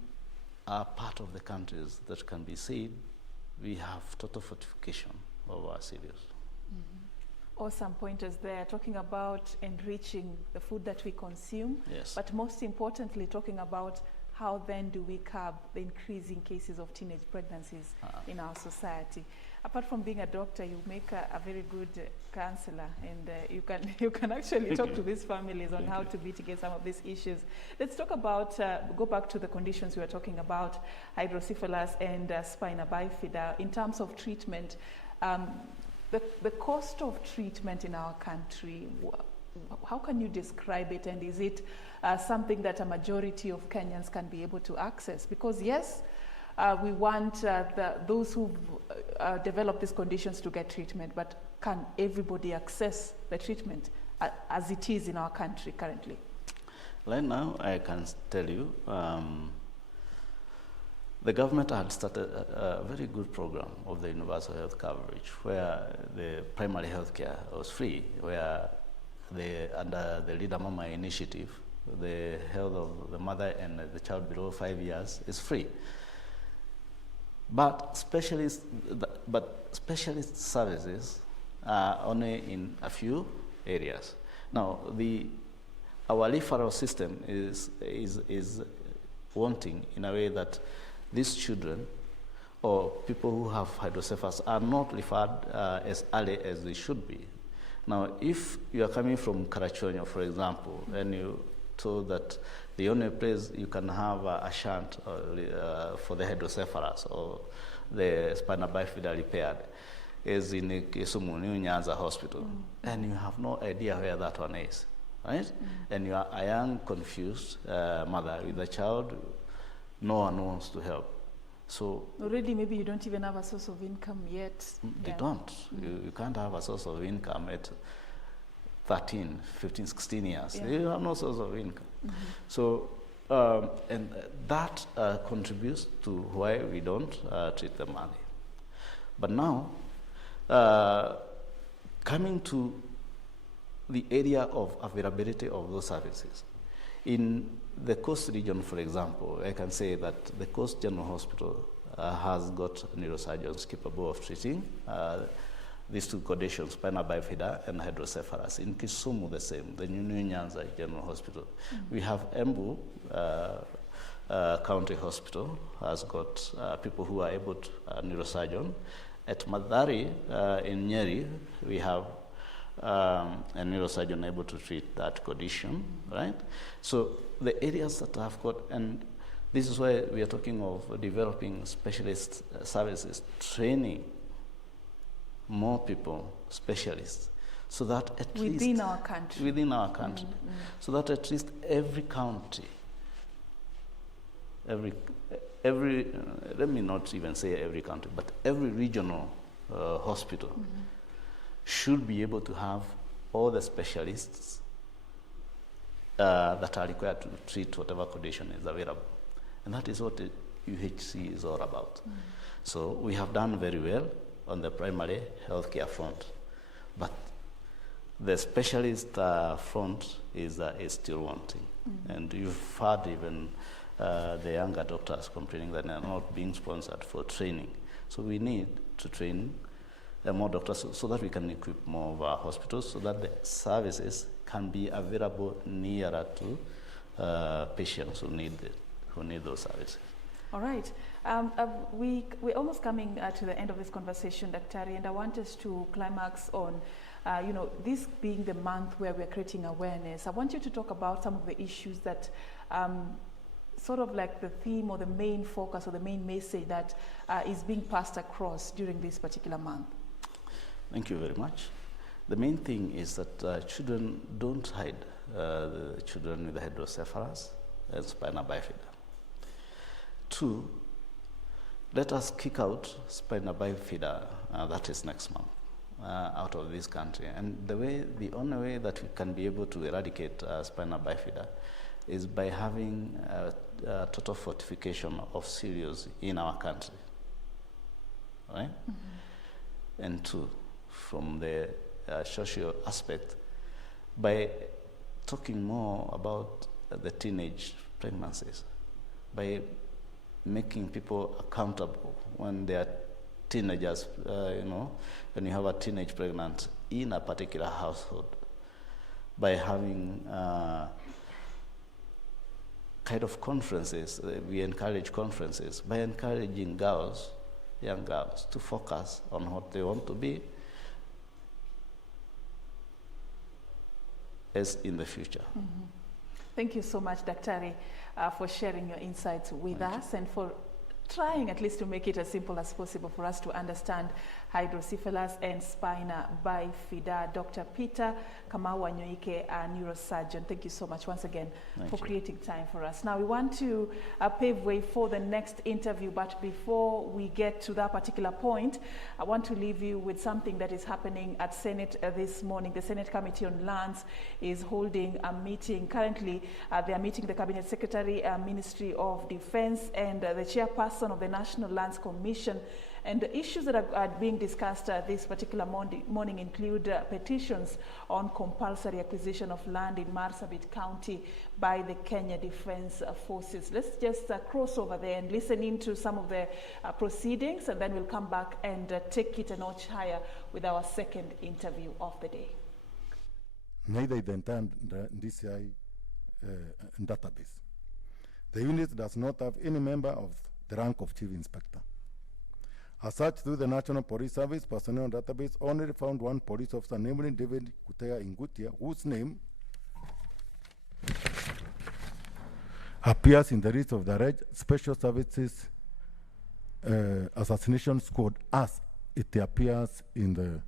are part of the countries that can be said we have total fortification of our cereals. Awesome pointers there, talking about enriching the food that we consume, Yes. but most importantly, talking about how then do we curb the increasing cases of teenage pregnancies in our society. Apart from being a doctor, you make a very good counselor, and you can actually talk to these families on how to mitigate some of these issues. Let's talk about, go back to the conditions we were talking about, hydrocephalus and spina bifida. In terms of treatment, the cost of treatment in our country, how can you describe it, and is it something that a majority of Kenyans can be able to access? Because yes, we want those who develop these conditions to get treatment, but can everybody access the treatment as it is in our country currently? Right now, I can tell you, the government had started a very good program of the universal health coverage, where the primary health care was free, where under the Leader Mama initiative, the health of the mother and the child below 5 years is free. But specialist services are only in a few areas. Now, our referral system is wanting in a way that these children or people who have hydrocephalus are not referred as early as they should be. Now, if you are coming from Karachuonyo, for example, and you told that the only place you can have a shunt for the hydrocephalus or the spina bifida repaired is in Kisumu, New Nyanza Hospital, and you have no idea where that one is, right? And you are a young, confused mother with a child, no one wants to help. So already maybe you don't even have a source of income yet. They don't. You can't have a source of income at 13, 15, 16 years. Yeah. You have no source of income. So, and that contributes to why we don't treat them early. But now, coming to the area of availability of those services, in the Coast region, for example, I can say that the Coast General Hospital has got neurosurgeons capable of treating these two conditions, spina bifida and hydrocephalus. In Kisumu, the same, the New Nyanza General Hospital. We have Embu County Hospital has got people who are able to, neurosurgeon. At Madari in Nyeri, we have a neurosurgeon able to treat that condition, right? So the areas that I've got, and this is why we are talking of developing specialist services, training more people, specialists, so that at least within our country, so that at least every county, every every, let me not even say every country, but every regional hospital should be able to have all the specialists that are required to treat whatever condition is available. And that is what the UHC is all about. So we have done very well on the primary healthcare front, but the specialist front is still wanting. And you've heard even the younger doctors complaining that they are not being sponsored for training. So we need to train more doctors so that we can equip more of our hospitals so that the services can be available nearer to patients who need those services. All right. We're almost coming to the end of this conversation, Dr. And I want us to climax on, this being the month where we're creating awareness. I want you to talk about some of the issues that sort of like the theme or the main focus or the main message that is being passed across during this particular month. Thank you very much. The main thing is that children don't hide the children with the hydrocephalus and spina bifida. 2, let us kick out spina bifida, that is next month, out of this country. And the only way that we can be able to eradicate spina bifida is by having total fortification of cereals in our country, right? And 2, from the social aspect, by talking more about the teenage pregnancies, by making people accountable when they are teenagers, when you have a teenage pregnant in a particular household, by having kind of conferences, we encourage conferences, by encouraging young girls, to focus on what they want to be as in the future. Thank you so much, Dr. For sharing your insights with us and for trying at least to make it as simple as possible for us to understand hydrocephalus and spina bifida. Dr. Peter Kamau-Wanyoike, a neurosurgeon. Thank you so much once again for creating time for us. Now we want to pave way for the next interview, but before we get to that particular point, I want to leave you with something that is happening at Senate this morning. The Senate Committee on Lands is holding a meeting. Currently, they are meeting the Cabinet Secretary, Ministry of Defense, and the chairperson of the National Lands Commission. And the issues that are being discussed this particular morning include petitions on compulsory acquisition of land in Marsabit County by the Kenya Defense Forces. Let's just cross over there and listen into some of the proceedings, and then we'll come back and take it a notch higher with our second interview of the day. Neither the entire DCI database. The unit does not have any member of the rank of Chief Inspector. As such, through the National Police Service personnel database, only found one police officer, namely David Kutea Ingutia, whose name appears in the list of the Reg Special Services Assassination Squad as it appears in the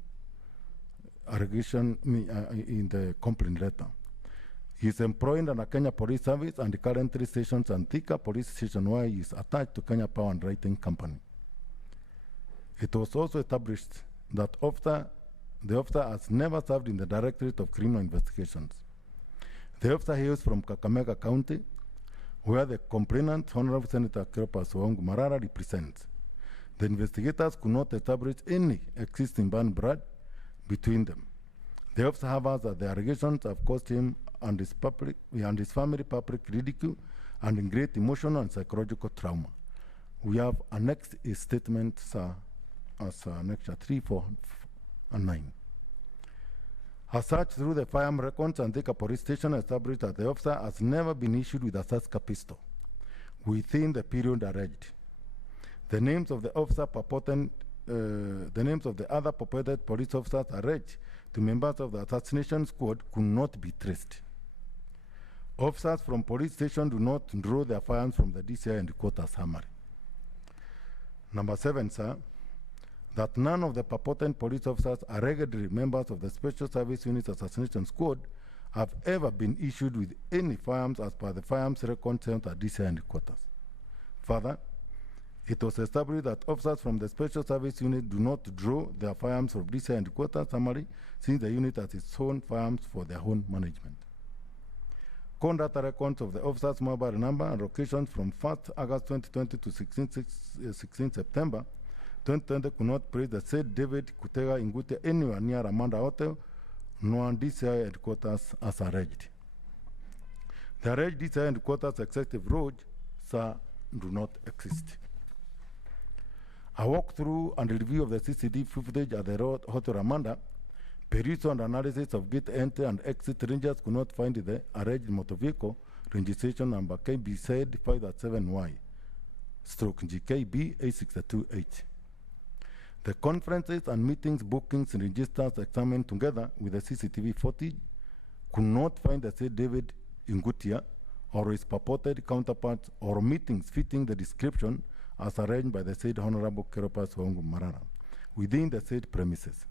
allegation, in the complaint letter. He is employed under Kenya Police Service and currently stations at Thika Police Station, where he is attached to Kenya Power and Lighting Company. It was also established that the officer has never served in the Directorate of Criminal Investigations. The officer hails from Kakamega County, where the complainant, Honorable Senator Cleopas Wahungu Marara, represents. The investigators could not establish any existing bond blood between them. The officer harbours that the allegations have caused him and his family public ridicule and great emotional and psychological trauma. We have annexed his statement, sir, as Annexure 3, 4, and 9. As such, through the firearm records and Thika Police Station established that the officer has never been issued with a Saska pistol within the period alleged. The names of the officer the names of the other purported police officers alleged to members of the assassination squad could not be traced. Officers from police station do not draw their firearms from the DCI and quarters summary. Number 7, sir, that none of the purported police officers are regularly members of the Special Service Unit Assassination Squad have ever been issued with any firearms as per the firearms record sent at DCI and quarters. Further, It was established that officers from the Special Service Unit do not draw their firearms from DCI headquarters summary, since the unit has its own firearms for their own management. Conduct records of the officers' mobile number and locations from 1st August 2020 to 16 September 2020 could not place the said David Kutega Ngutia anywhere near Amanda Hotel, nor DCI headquarters as alleged. The alleged DCI headquarters executive road, sir, do not exist. A walkthrough and review of the CCTV footage at the Hotel Amanda, perusal and analysis of gate entry and exit rangers could not find the alleged motor vehicle registration number KBC 5.7Y stroke GKB 862H. The conferences and meetings bookings registers examined together with the CCTV footage could not find the said David Ngutia or his purported counterparts or meetings fitting the description as arranged by the said Honorable Keropas Wangu Marara within the said premises.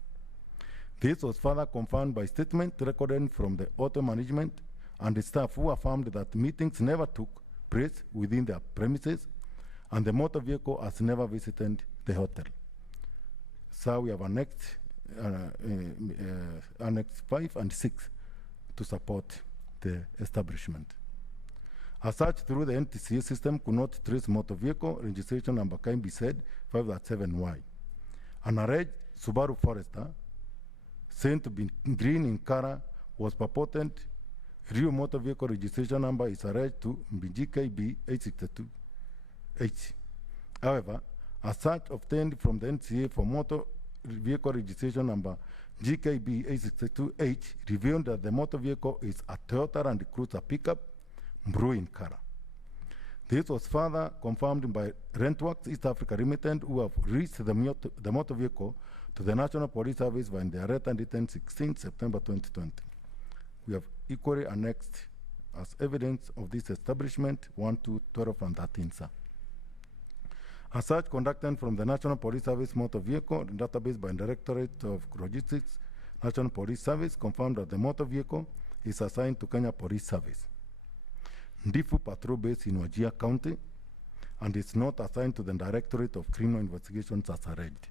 This was further confirmed by statement recorded from the auto management and the staff who affirmed that meetings never took place within their premises and the motor vehicle has never visited the hotel. So we have annexed Annex 5 and 6 to support the establishment. As such, through the NTCA system, could not trace motor vehicle registration number can be said 5.7Y. An alleged Subaru Forester, said to be green in color, was purported real motor vehicle registration number is alleged to be GKB 862H. However, as such obtained from the NCA for motor vehicle registration number GKB 862H revealed that the motor vehicle is a Toyota Land Cruiser pickup, blue in color. This was further confirmed by Rentworks East Africa Limited, who have reached the motor vehicle to the National Police Service when they arrested and detained 16 September 2020. We have equally annexed as evidence of this establishment 1, 2, 12, and 13, sir. As such, conducted from the National Police Service motor vehicle database by Directorate of Logistics, National Police Service confirmed that the motor vehicle is assigned to Kenya Police Service, Ndifu Patrol Base in Wajir County, and is not assigned to the Directorate of Criminal Investigations as alleged.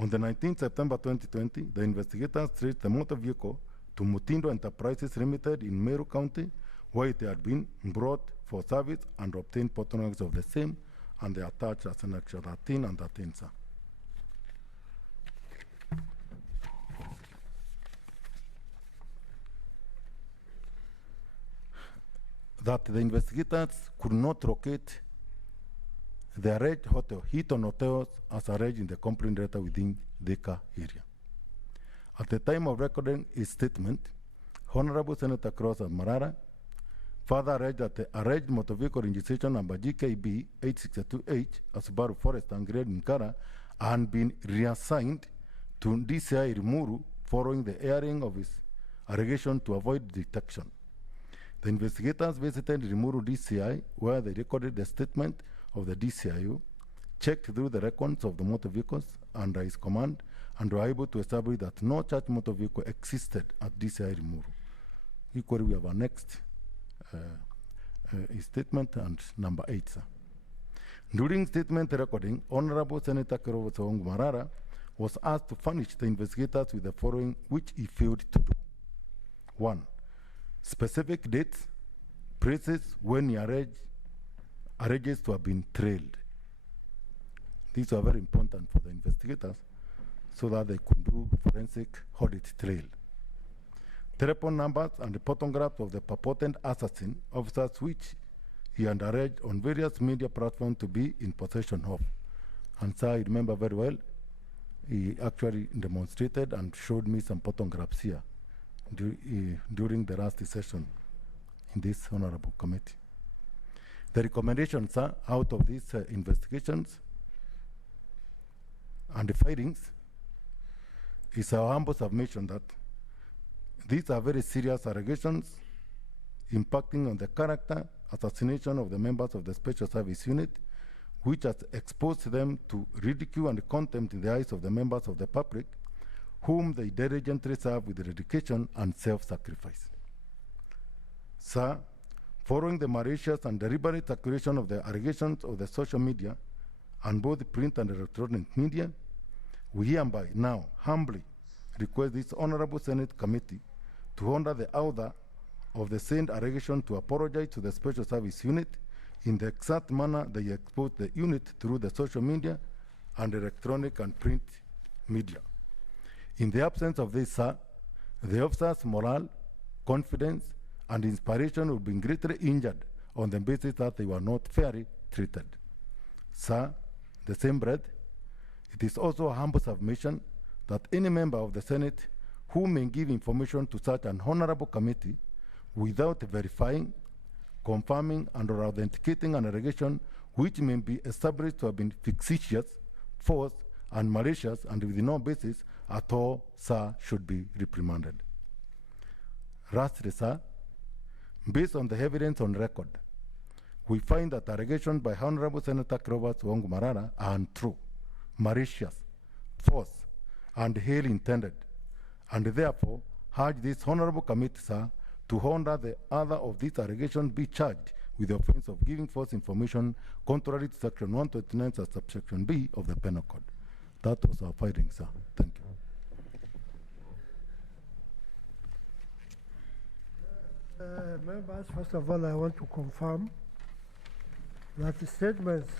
On the 19th September 2020, the investigators traced the motor vehicle to Mutindo Enterprises Limited in Meru County, where it had been brought for service and obtained photographs of the same, and they attached as an extra 13 and 13, sir. That the investigators could not locate the alleged hotel, Hilton Hotels, as alleged in the complaint letter within Thika area. At the time of recording his statement, Honorable Senator Cross and Marara further alleged that the alleged motor vehicle registration number GKB 862H, a Subaru Forester and grade in color, had been reassigned to DCI Rimuru following the airing of his allegation to avoid detection. The investigators visited Rimuru DCI, where they recorded the statement of the DCIO, checked through the records of the motor vehicles under his command, and were able to establish that no such motor vehicle existed at DCI Rimuru. Equally, we have annexed his statement and number 8, sir. During statement recording, Honorable Senator Keropas Wangu Marara was asked to furnish the investigators with the following, which he failed to do. 1. Specific dates, places when he alleges to have been trailed. These are very important for the investigators so that they could do forensic audit trail. Telephone numbers and the photographs of the purported assassin officers which he had alleged on various media platforms to be in possession of. And so I remember very well, he actually demonstrated and showed me some photographs here during the last session in this honorable committee. The recommendations are out of these investigations and the findings is our humble submission that these are very serious allegations impacting on the character, assassination of the members of the Special Service Unit, which has exposed them to ridicule and contempt in the eyes of the members of the public, whom they diligently serve with dedication and self-sacrifice. Sir, Following the malicious and deliberate circulation of the allegations of the social media and both print and electronic media, we hereby now humbly request this Honorable Senate Committee to order the author of the said allegation to apologize to the Special Service Unit in the exact manner they exposed the unit through the social media and electronic and print media. In the absence of this, sir, the officers' morale, confidence, and inspiration will be greatly injured on the basis that they were not fairly treated. Sir, the same breath, it is also a humble submission that any member of the Senate who may give information to such an honorable committee without verifying, confirming, and/or authenticating an allegation which may be established to have been fictitious, false, and malicious, and with no basis at all, sir, should be reprimanded. Lastly, sir, based on the evidence on record, we find that allegations by Honorable Senator Clovis Wongu Marara are untrue, malicious, false, and ill-intended, and therefore urge this honorable committee, sir, to order the other of these allegations be charged with the offense of giving false information contrary to Section 129 subsection B of the Penal Code. That was our finding, sir. Thank you. Members, first of all, I want to confirm that the statements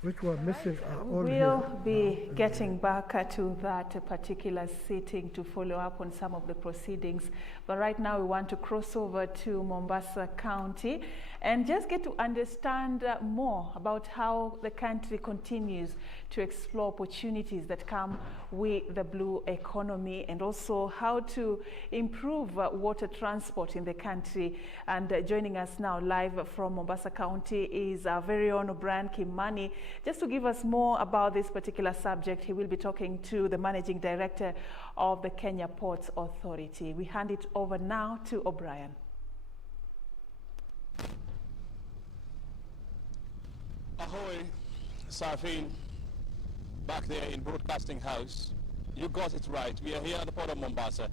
which were missing are all here. We'll be getting back to that particular sitting to follow up on some of the proceedings. But right now we want to cross over to Mombasa County and just get to understand more about how the country continues to explore opportunities that come with the blue economy, and also how to improve water transport in the country. And joining us now live from Mombasa County is our very own Brian Kimani. Just to give us more about this particular subject, he will be talking to the Managing Director of the Kenya Ports Authority. We hand it over now to O'Brien. Ahoy, Serfine, back there in Broadcasting House. You got it right. We are here at the port of Mombasa.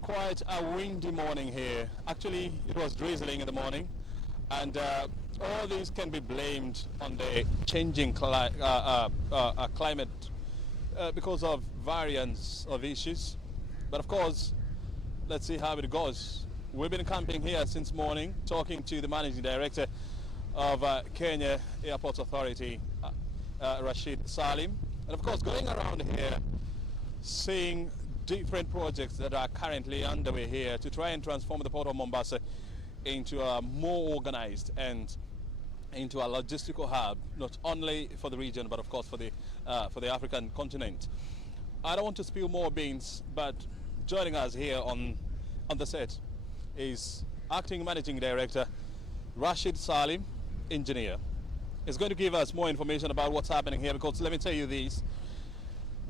Quite a windy morning here. Actually, it was drizzling in the morning, and all these can be blamed on the changing climate because of variance of issues. But of course, let's see how it goes. We've been camping here since morning, talking to the Managing Director of Kenya Airports Authority, Rashid Salim, and of course going around here seeing different projects that are currently underway here to try and transform the port of Mombasa into a more organized and into a logistical hub, not only for the region but of course for the African continent. I don't want to spill more beans, but joining us here on the set is Acting Managing Director Rashid Salim, engineer. Is going to give us more information about what's happening here, because let me tell you this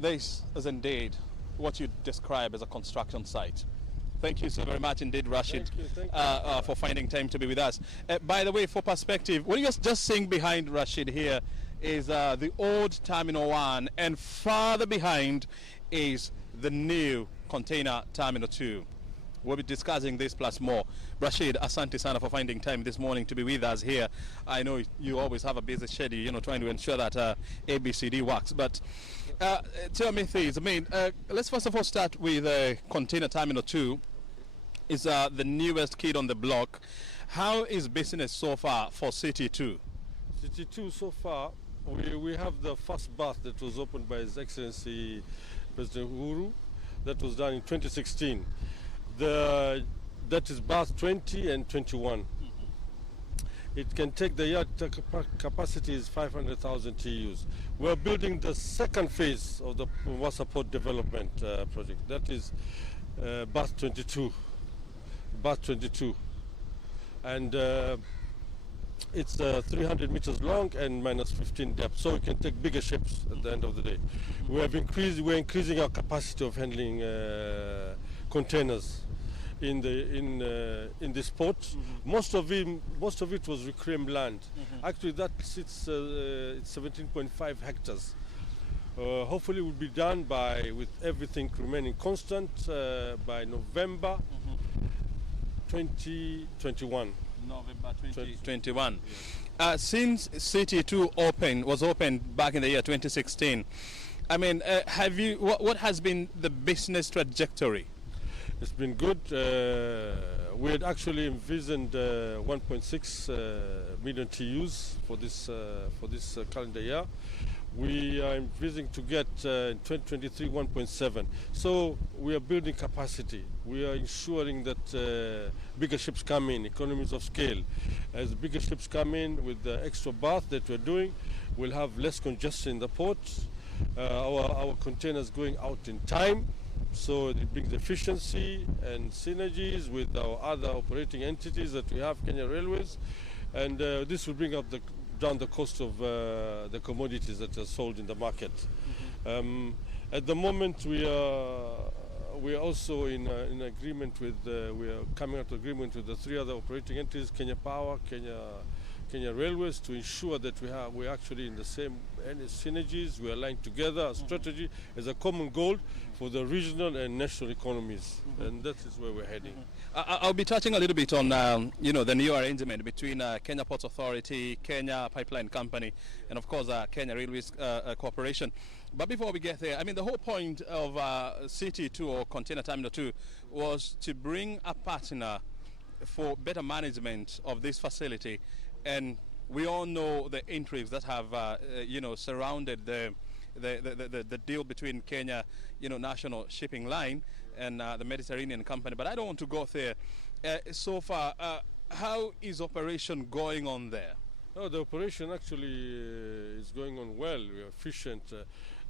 is indeed what you describe as a construction site. Thank you so very much indeed, Rashid, thank you. For finding time to be with us. By the way, for perspective, what you're just seeing behind Rashid here is the old Terminal 1, and farther behind is the new Container Terminal 2. We'll be discussing this plus more. Rashid, asante sana for finding time this morning to be with us here. I know you always have a busy schedule, trying to ensure that ABCD works. But tell me things. I mean, let's first of all start with Container Terminal 2. It's the newest kid on the block. How is business so far for City 2? City 2 so far, we have the first berth that was opened by His Excellency President Uhuru. That was done in 2016. That is berth 20 and 21. It can take the yard capacity is 500,000 TEUs. We're building the second phase of the Mombasa Port Development project. That is berth 22. Berth 22. And it's 300 meters long and minus 15 depth, so we can take bigger ships at the end of the day. We're increasing our capacity of handling containers in this port. Most of it was reclaimed land. Actually, that sits it's 17.5 hectares. Hopefully, it will be done with everything remaining constant by November 2021. November 2021. Since CT2 was opened back in the year 2016, I mean, what has been the business trajectory? It's been good. We had actually envisioned 1.6 million TUs for this calendar year. We are envisaging to get in 2023 1.7. So we are building capacity. We are ensuring that bigger ships come in, economies of scale. As bigger ships come in with the extra berth that we're doing, we'll have less congestion in the ports. Our containers going out in time, so it brings efficiency and synergies with our other operating entities that we have, Kenya Railways, and this will bring up down the cost of the commodities that are sold in the market. At the moment, we are also in agreement with we are coming out of agreement with the 3 other operating entities, Kenya Power, Kenya Railways, to ensure that we're actually in the same synergies. We align together a strategy as a common goal for the regional and national economies, and that is where we're heading. I'll be touching a little bit on the new arrangement between Kenya Ports Authority, Kenya Pipeline Company, and of course Kenya Railways Corporation. But before we get there, I mean, the whole point of CT2 or Container Terminal 2 was to bring a partner for better management of this facility. And we all know the intrigues that have, surrounded the deal between Kenya, National Shipping Line and the Mediterranean Company. But I don't want to go there. So far, how is operation going on there? Oh, the operation actually is going on well. We are efficient.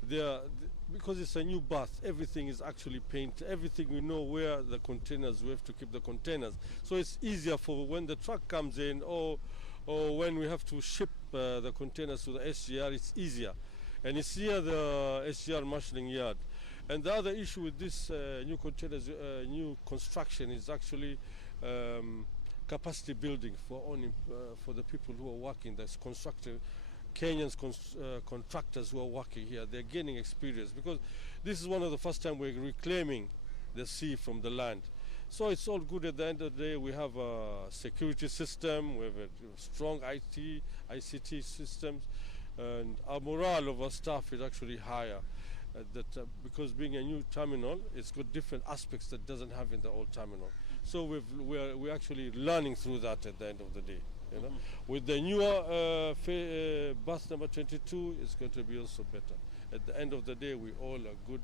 Because it's a new berth, everything is actually painted. Everything we know where the containers, we have to keep the containers. So it's easier for when the truck comes in or when we have to ship the containers to the SGR, it's easier. And it's near the SGR marshalling yard. And the other issue with this new containers, new construction is actually capacity building for the people who are working. There's Kenyan contractors who are working here. They're gaining experience because this is one of the first time we're reclaiming the sea from the land. So it's all good. At the end of the day, we have a security system, we have a strong ICT systems, and our morale of our staff is actually higher. Because being a new terminal, it's got different aspects that doesn't have in the old terminal. So we're actually learning through that at the end of the day. With the newer berth number 22, it's going to be also better. At the end of the day, we all are good.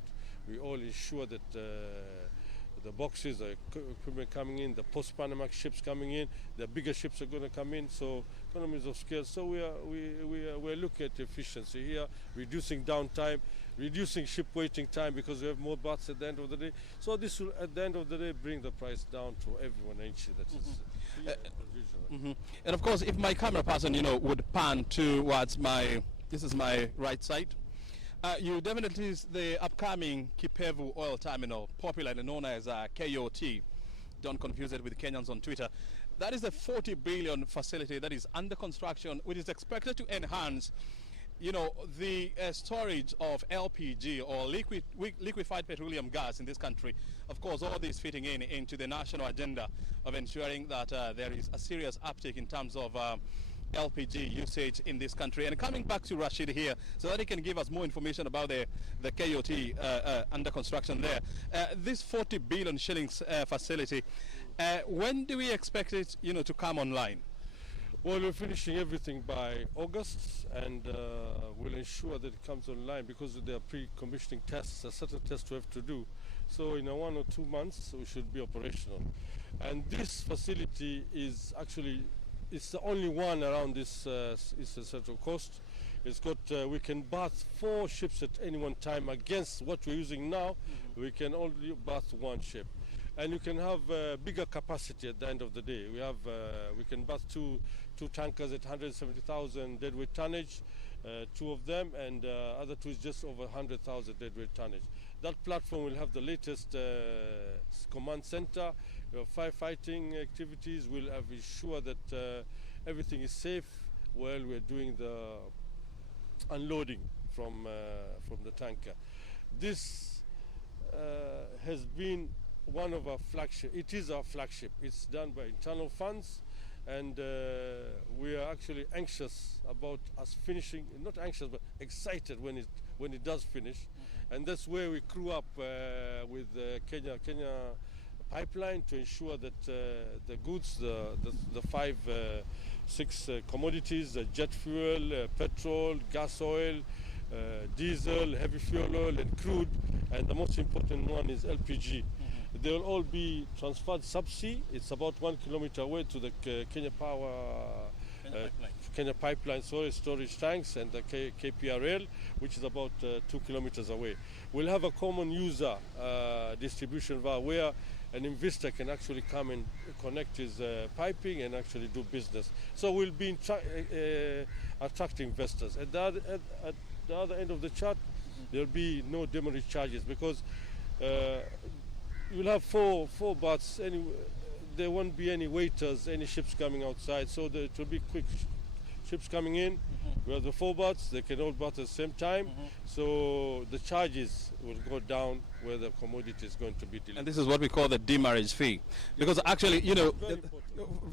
We all ensure that the boxes, the equipment coming in, the post-Panamax ships coming in, the bigger ships are going to come in, so economies of scale. So we're looking at efficiency here, reducing downtime, reducing ship waiting time because we have more berths at the end of the day. So this will, at the end of the day, bring the price down to everyone. And of course, if my camera person, would pan towards this is my right side. You definitely see the upcoming Kipevu Oil Terminal, popularly known as KOT. Don't confuse it with Kenyans on Twitter. That is a 40 billion facility that is under construction, which is expected to enhance, the storage of LPG or liquefied petroleum gas in this country. Of course, all this fitting into the national agenda of ensuring that there is a serious uptick in terms of LPG usage in this country. And coming back to Rashid here, so that he can give us more information about the KOT under construction there. This 40 billion shillings facility, when do we expect it, to come online? Well, we're finishing everything by August, and we'll ensure that it comes online because there are pre-commissioning tests, a certain tests we have to do. So in 1 or 2 months, we should be operational. And this facility is actually, it's the only one around this Eastern Central Coast. It's got, we can berth 4 ships at any one time. Against what we're using now, we can only berth 1 ship. And you can have bigger capacity at the end of the day. We can berth two tankers at 170,000 deadweight tonnage, 2 of them, and other 2 is just over 100,000 deadweight tonnage. That platform will have the latest command center, firefighting activities. We'll have ensure that everything is safe while we're doing the unloading from the tanker. This has been one of our flagship. It is our flagship. It's done by internal funds, and we are actually anxious about us finishing. Not anxious, but excited when it does finish, and that's where we crew up with Kenya pipeline to ensure that the goods, the 5, 6 commodities, jet fuel, petrol, gas oil, diesel, heavy fuel oil, and crude, and the most important one is LPG. They'll all be transferred subsea. It's about 1 kilometer away to the Kenya pipeline storage tanks and the KPRL, which is about 2 kilometers away. We'll have a common user distribution valve where an investor can actually come and connect his piping and actually do business. So we'll be attracting investors. At the other end of the chart, there'll be no demurrage charges because you'll have four berths. There won't be any waiters, any ships coming outside, so it will be quick ships coming in. We have the 4 berths, they can all berth at the same time, so the charges will go down where the commodity is going to be delivered. And this is what we call the demurrage fee. Because actually, you know,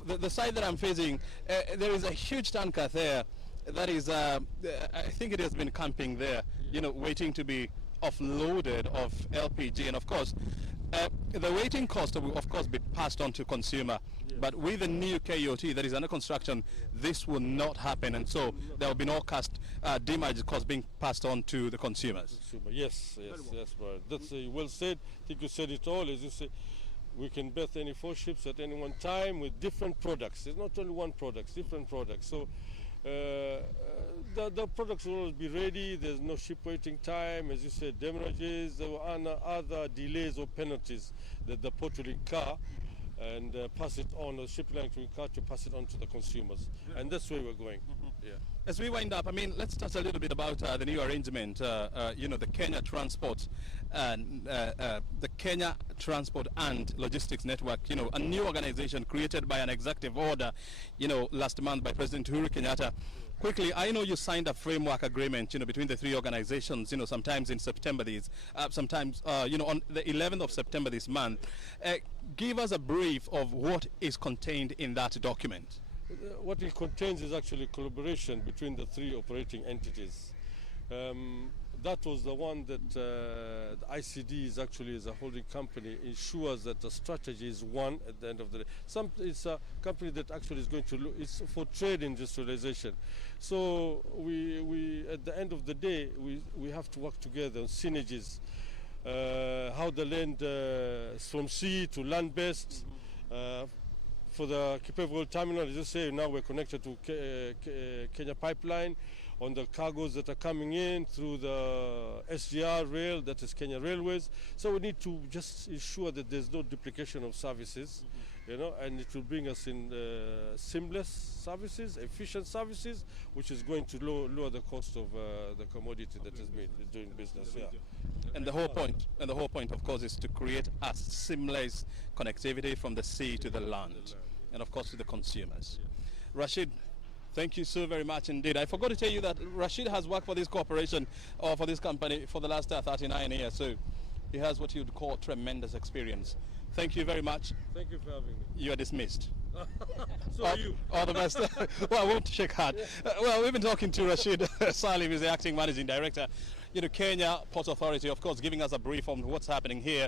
the side that I'm facing, there is a huge tanker there that is, I think it has been camping there, you know, waiting to be offloaded of LPG. And of course, the waiting cost will of course be passed on to consumer. But with the new KOT that is under construction, this will not happen, and so there will be no demurrage cost being passed on to the consumers. Yes, Brian. That's well said. I think you said it all. As you say, we can berth any 4 ships at any one time with different products. It's not only one product, different products. So the products will always be ready. There's no ship waiting time. As you said, demurrages, there were other delays or penalties that the port will incur, and pass it on, the shipping line to incur to pass it on to the consumers. And that's where we're going. Yeah. As we wind up, I mean, let's touch a little bit about the new arrangement, you know, the Kenya Transport and Logistics Network, you know, a new organization created by an executive order, you know, last month by President Uhuru Kenyatta. Quickly, I know you signed a framework agreement, you know, between the 3 organizations, you know, sometimes in September sometimes, you know, on the 11th of September this month. Give us a brief of what is contained in that document. What it contains is actually collaboration between the 3 operating entities. That was the one that the ICD is actually, as a holding company, ensures that the strategy is one at the end of the day. It's a company that actually is going to look, it's for trade industrialization. So we at the end of the day, we have to work together on synergies. How the land from sea to land-based. For the Kipevol terminal, as you say, now we're connected to Kenya pipeline on the cargoes that are coming in through the SGR rail, that is Kenya Railways. So we need to just ensure that there's no duplication of services, you know, and it will bring us in seamless services, efficient services, which is going to lower the cost of the commodity that is doing business. Yeah. And the whole point, of course, is to create a seamless connectivity from the sea to the land, and of course to the consumers. Rashid, thank you so very much indeed. I forgot to tell you that Rashid has worked for this corporation or for this company for the last 39 years, so he has what you'd call tremendous experience. Thank you very much. Thank you for having me. You are dismissed. So are you. All the best. Well, I won't shake hand. Well, we've been talking to Rashid Salim, who's the acting managing director. You know, Kenya Port Authority, of course, giving us a brief on what's happening here.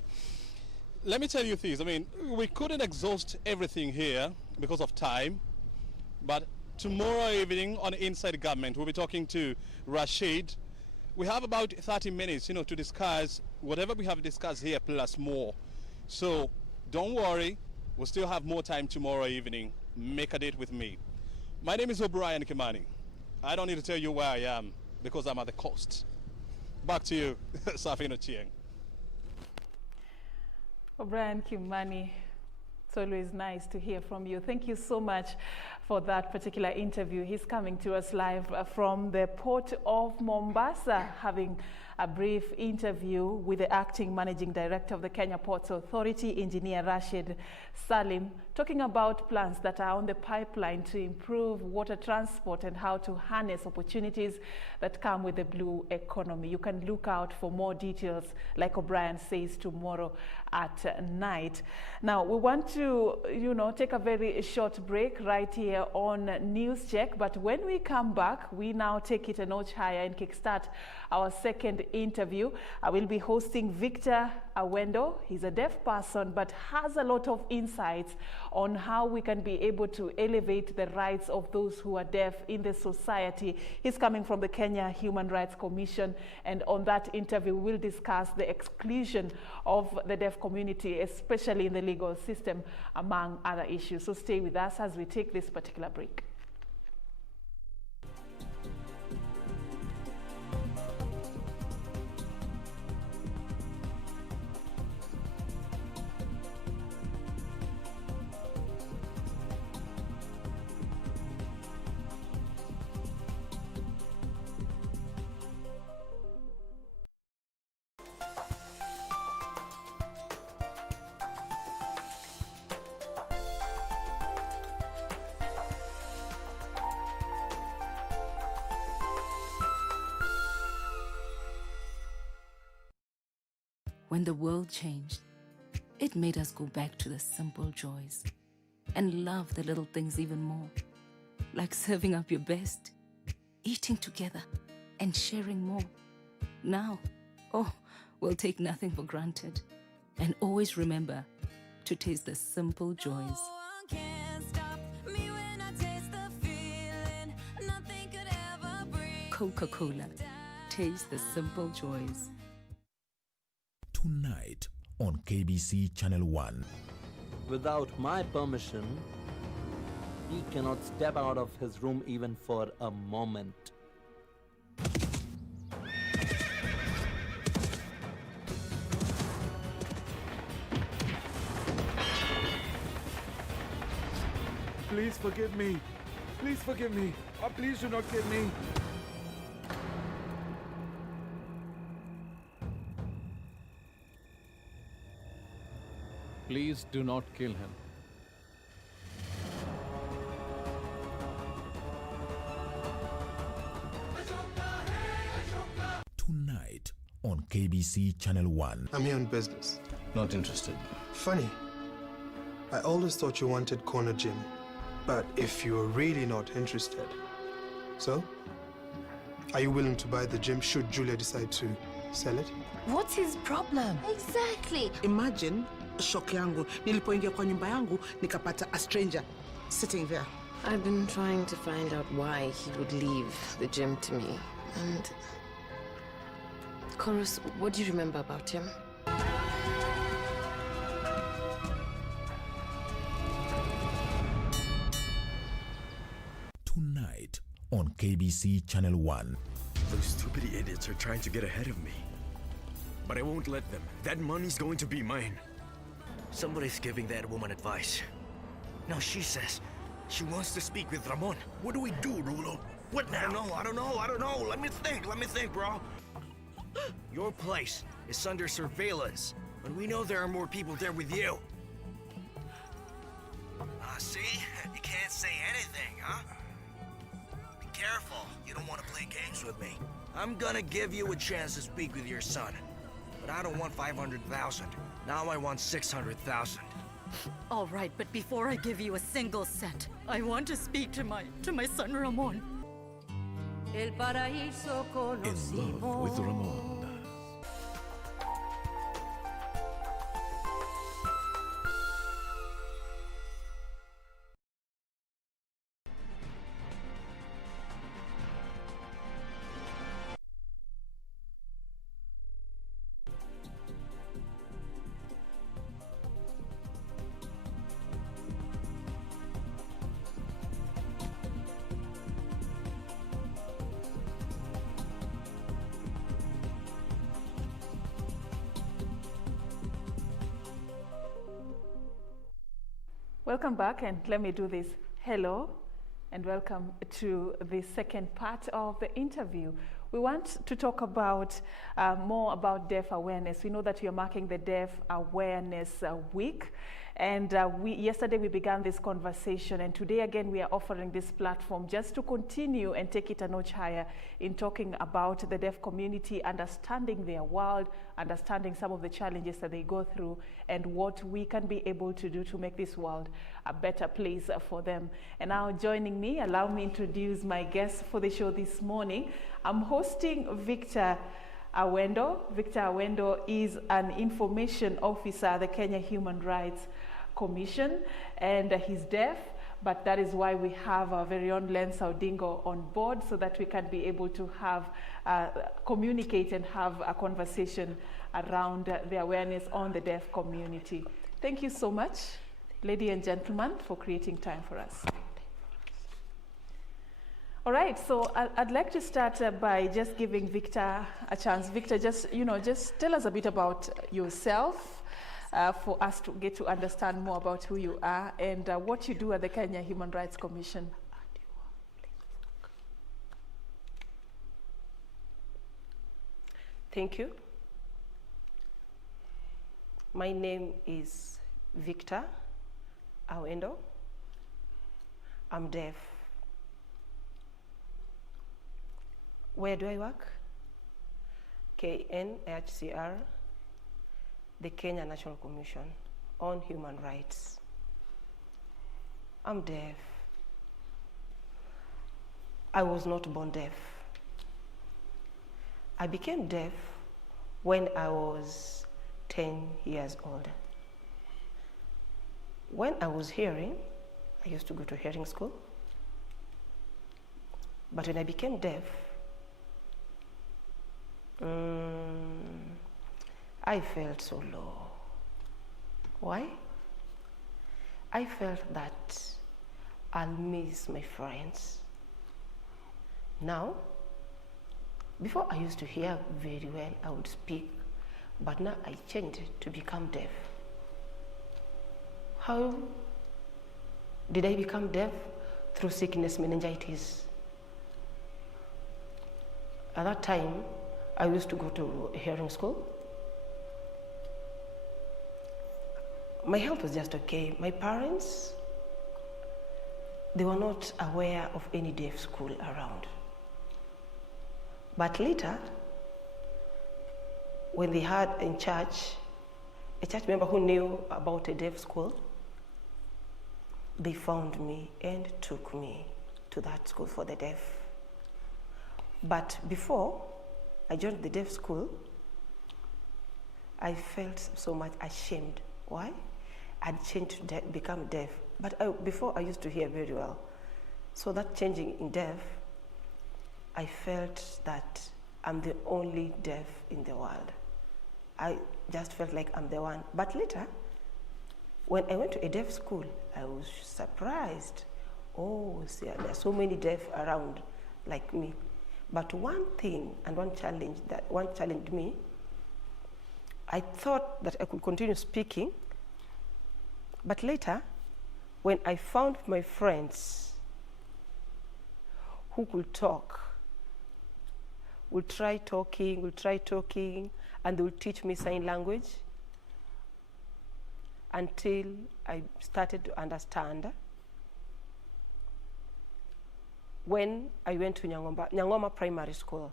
Let me tell you things. I mean, we couldn't exhaust everything here because of time, but tomorrow evening on Inside Government, we'll be talking to Rashid. We have about 30 minutes, you know, to discuss whatever we have discussed here plus more. So don't worry, we'll still have more time tomorrow evening. Make a date with me. My name is O'Brien Kimani. I don't need to tell you where I am because I'm at the coast. Back to you, Serfine Achieng. O'Brien Kimani It's always nice to hear from you. Thank you so much for that particular interview. He's coming to us live from the port of Mombasa, having a brief interview with the acting managing director of the Kenya Ports Authority, Engineer Rashid Salim, talking about plans that are on the pipeline to improve water transport and how to harness opportunities that come with the blue economy. You can look out for more details, like O'Brien says, tomorrow at night. Now, we want to, take a very short break right here on News Check, but when we come back, we now take it a notch higher and kickstart our second interview. I will be hosting Victor Awendo. He's a deaf person, but has a lot of insights on how we can be able to elevate the rights of those who are deaf in the society. He's coming from the Kenya Human Rights Commission, and on that interview, we'll discuss the exclusion of the deaf community, especially in the legal system, among other issues. So stay with us as we take this particular break. When the world changed, it made us go back to the simple joys and love the little things even more, like serving up your best, eating together, and sharing more. Now, we'll take nothing for granted and always remember to taste the simple joys. Coca-Cola, taste the simple joys. Tonight on KBC Channel 1. Without my permission, he cannot step out of his room even for a moment. Please forgive me. Please forgive me. Oh, please do not kill me. Please do not kill him. Tonight on KBC Channel 1. I'm here on business. Not interested. Funny. I always thought you wanted corner gym. But if you're really not interested, so? Are you willing to buy the gym should Julia decide to sell it? What's his problem? Exactly. Imagine shock yangu nilipoingia kwa nyumba yangu nikapata a stranger sitting there. I've been trying to find out why he would leave the gym to me. And Chorus, what do you remember about him? Tonight on KBC Channel 1. Those stupid idiots are trying to get ahead of me. But I won't let them. That money's going to be mine. Somebody's giving that woman advice. Now she says she wants to speak with Ramon. What do we do, Rulo? What now? I don't know. Let me think, bro. Your place is under surveillance, but we know there are more people there with you. See? You can't say anything, huh? Be careful. You don't want to play games with me. I'm gonna give you a chance to speak with your son, but I don't want 500,000. Now I want 600,000. All right, but before I give you a single cent, I want to speak to my son Ramon. In love with Ramon. Welcome back, and let me do this. Hello, and welcome to the second part of the interview. We want to talk about more about deaf awareness. We know that we are marking the Deaf Awareness Week. And yesterday we began this conversation, and today again we are offering this platform just to continue and take it a notch higher in talking about the deaf community, understanding their world, understanding some of the challenges that they go through, and what we can be able to do to make this world a better place for them. And now joining me, allow me to introduce my guest for the show this morning. I'm hosting Victor Awendo. Victor Awendo is an information officer at the Kenya Human Rights Commission, and he's deaf, but that is why we have our very own Len Saudingo on board, so that we can be able to have communicate and have a conversation around the awareness on the deaf community. Thank you so much, ladies and gentlemen, for creating time for us. All right, so I'd like to start by just giving Victor a chance. Victor, just tell us a bit about yourself for us to get to understand more about who you are and what you do at the Kenya Human Rights Commission. Thank you. My name is Victor Awendo. I'm deaf. Where do I work? KNHCR, the Kenya National Commission on Human Rights. I'm deaf. I was not born deaf. I became deaf when I was 10 years old. When I was hearing, I used to go to hearing school. But when I became deaf, I felt so low. Why? I felt that I'll miss my friends. Now, before I used to hear very well, I would speak, but now I changed to become deaf. How did I become deaf? Through sickness, meningitis. At that time, I used to go to hearing school. My health was just okay. My parents, they were not aware of any deaf school around. But later, when they had in church, a church member who knew about a deaf school, they found me and took me to that school for the deaf. But before I joined the deaf school, I felt so much ashamed. Why? I'd changed to become deaf. But before I used to hear very well. So that changing in deaf, I felt that I'm the only deaf in the world. I just felt like I'm the one. But later, when I went to a deaf school, I was surprised. Oh, see, there are so many deaf around like me. But one thing and one challenged me, I thought that I could continue speaking, but later, when I found my friends who could talk, would try talking, and they would teach me sign language until I started to understand. When I went to Nyangoma Primary School,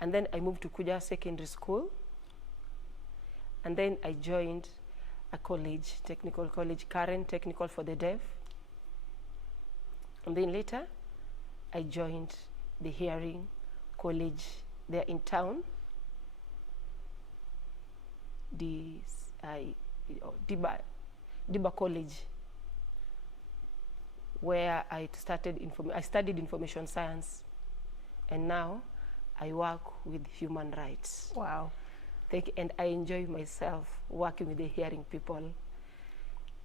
and then I moved to Kuja Secondary School, and then I joined a college, technical college, Karen Technical for the Deaf, and then later I joined the hearing college there in town, Diba College, where I studied information science, and now I work with human rights. Wow. And I enjoy myself working with the hearing people.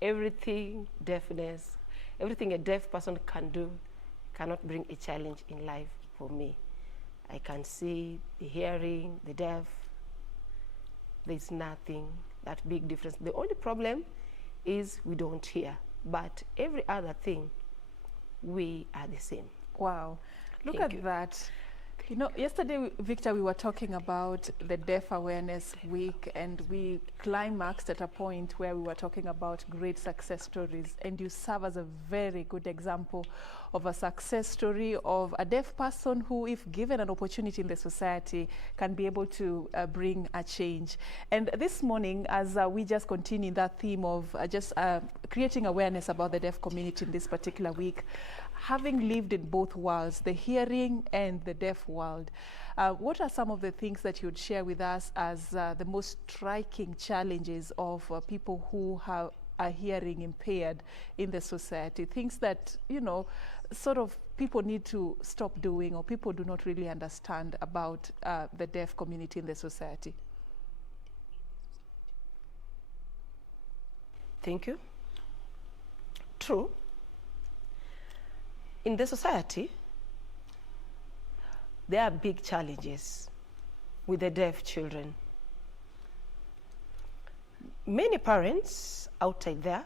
Everything deafness, everything a deaf person can do cannot bring a challenge in life for me. I can see the hearing, the deaf. There's nothing that big difference. The only problem is we don't hear. But every other thing, we are the same. Wow. Look Thank at you. that. You know, yesterday, Victor, we were talking about the Deaf Awareness Week, and we climaxed at a point where we were talking about great success stories, and you serve as a very good example of a success story of a deaf person who, if given an opportunity in the society, can be able to bring a change. And this morning, as we just continue that theme of creating awareness about the deaf community in this particular week, having lived in both worlds, the hearing and the deaf world, what are some of the things that you'd share with us as the most striking challenges of people who are hearing impaired in the society? Things that, you know, sort of people need to stop doing, or people do not really understand about the deaf community in the society. Thank you. True. In the society, there are big challenges with the deaf children. Many parents outside there,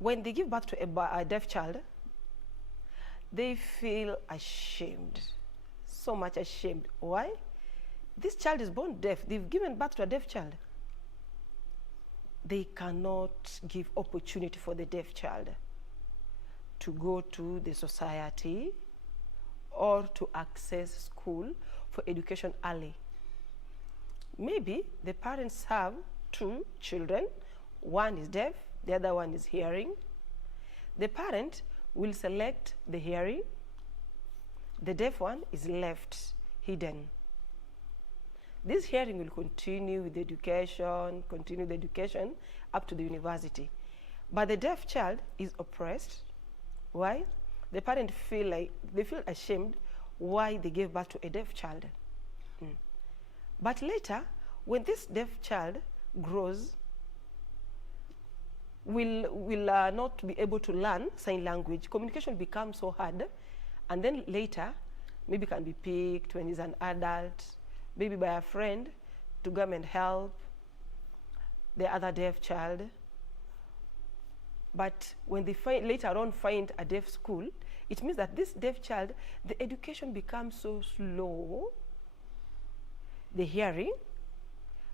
when they give birth to a deaf child, they feel ashamed, so much ashamed. Why? This child is born deaf. They've given birth to a deaf child. They cannot give opportunity for the deaf child to go to the society or to access school for education early. Maybe the parents have two children, one is deaf, the other one is hearing. The parent will select the hearing, the deaf one is left hidden. This hearing will continue with the education, up to the university. But the deaf child is oppressed. Why? The parents feel ashamed why they gave birth to a deaf child. But later, when this deaf child grows, will not be able to learn sign language, communication becomes so hard, and then later, maybe can be picked when he's an adult, maybe by a friend to come and help the other deaf child. But when they later on find a deaf school, it means that this deaf child, the education becomes so slow. The hearing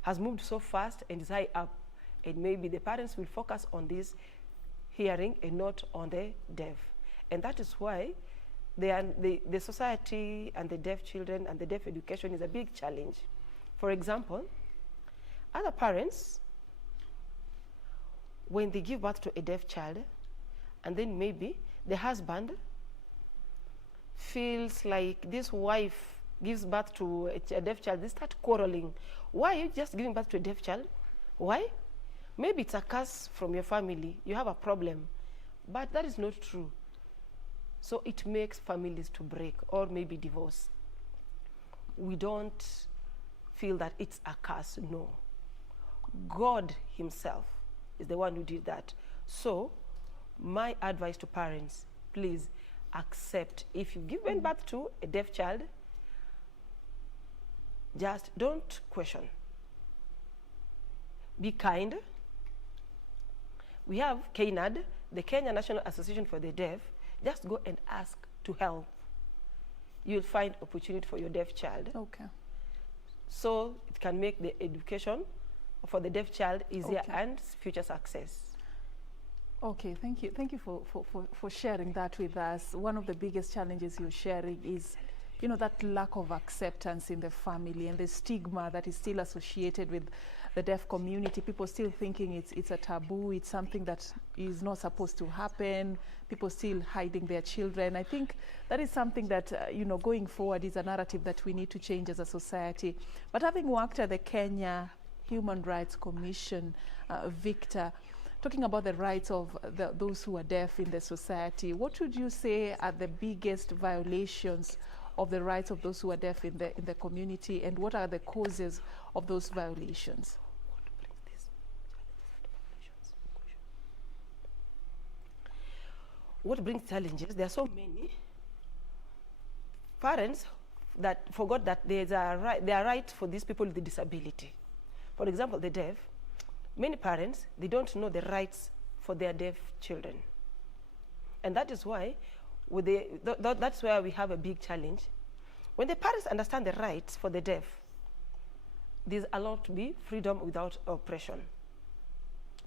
has moved so fast and is high up. And maybe the parents will focus on this hearing and not on the deaf. And that is why the society and the deaf children and the deaf education is a big challenge. For example, other parents, when they give birth to a deaf child, and then maybe the husband feels like this wife gives birth to a deaf child, they start quarreling. Why are you just giving birth to a deaf child? Why? Maybe it's a curse from your family, you have a problem, but that is not true. So it makes families to break or maybe divorce. We don't feel that it's a curse, no. God himself is the one who did that. So my advice to parents, please accept. If you've given birth to a deaf child, just don't question. Be kind. We have KNAD, the Kenya National Association for the Deaf. Just go and ask to help. You'll find opportunity for your deaf child. Okay. So it can make the education for the deaf child easier and future success. Okay, thank you. Thank you for sharing that with us. One of the biggest challenges you're sharing is, you know, that lack of acceptance in the family and the stigma that is still associated with the deaf community. People still thinking it's a taboo, it's something that is not supposed to happen. People still hiding their children. I think that is something that, you know, going forward is a narrative that we need to change as a society. But having worked at the Kenya Human Rights Commission, Victor, talking about the rights of those who are deaf in the society, what would you say are the biggest violations of the rights of those who are deaf in the community, and what are the causes of those violations? What brings challenges? There are so many. Parents that forgot that there are right for these people with disability. For example, the deaf, many parents, they don't know the rights for their deaf children. And that is why, with that's where we have a big challenge. When the parents understand the rights for the deaf, there's allowed to be freedom without oppression.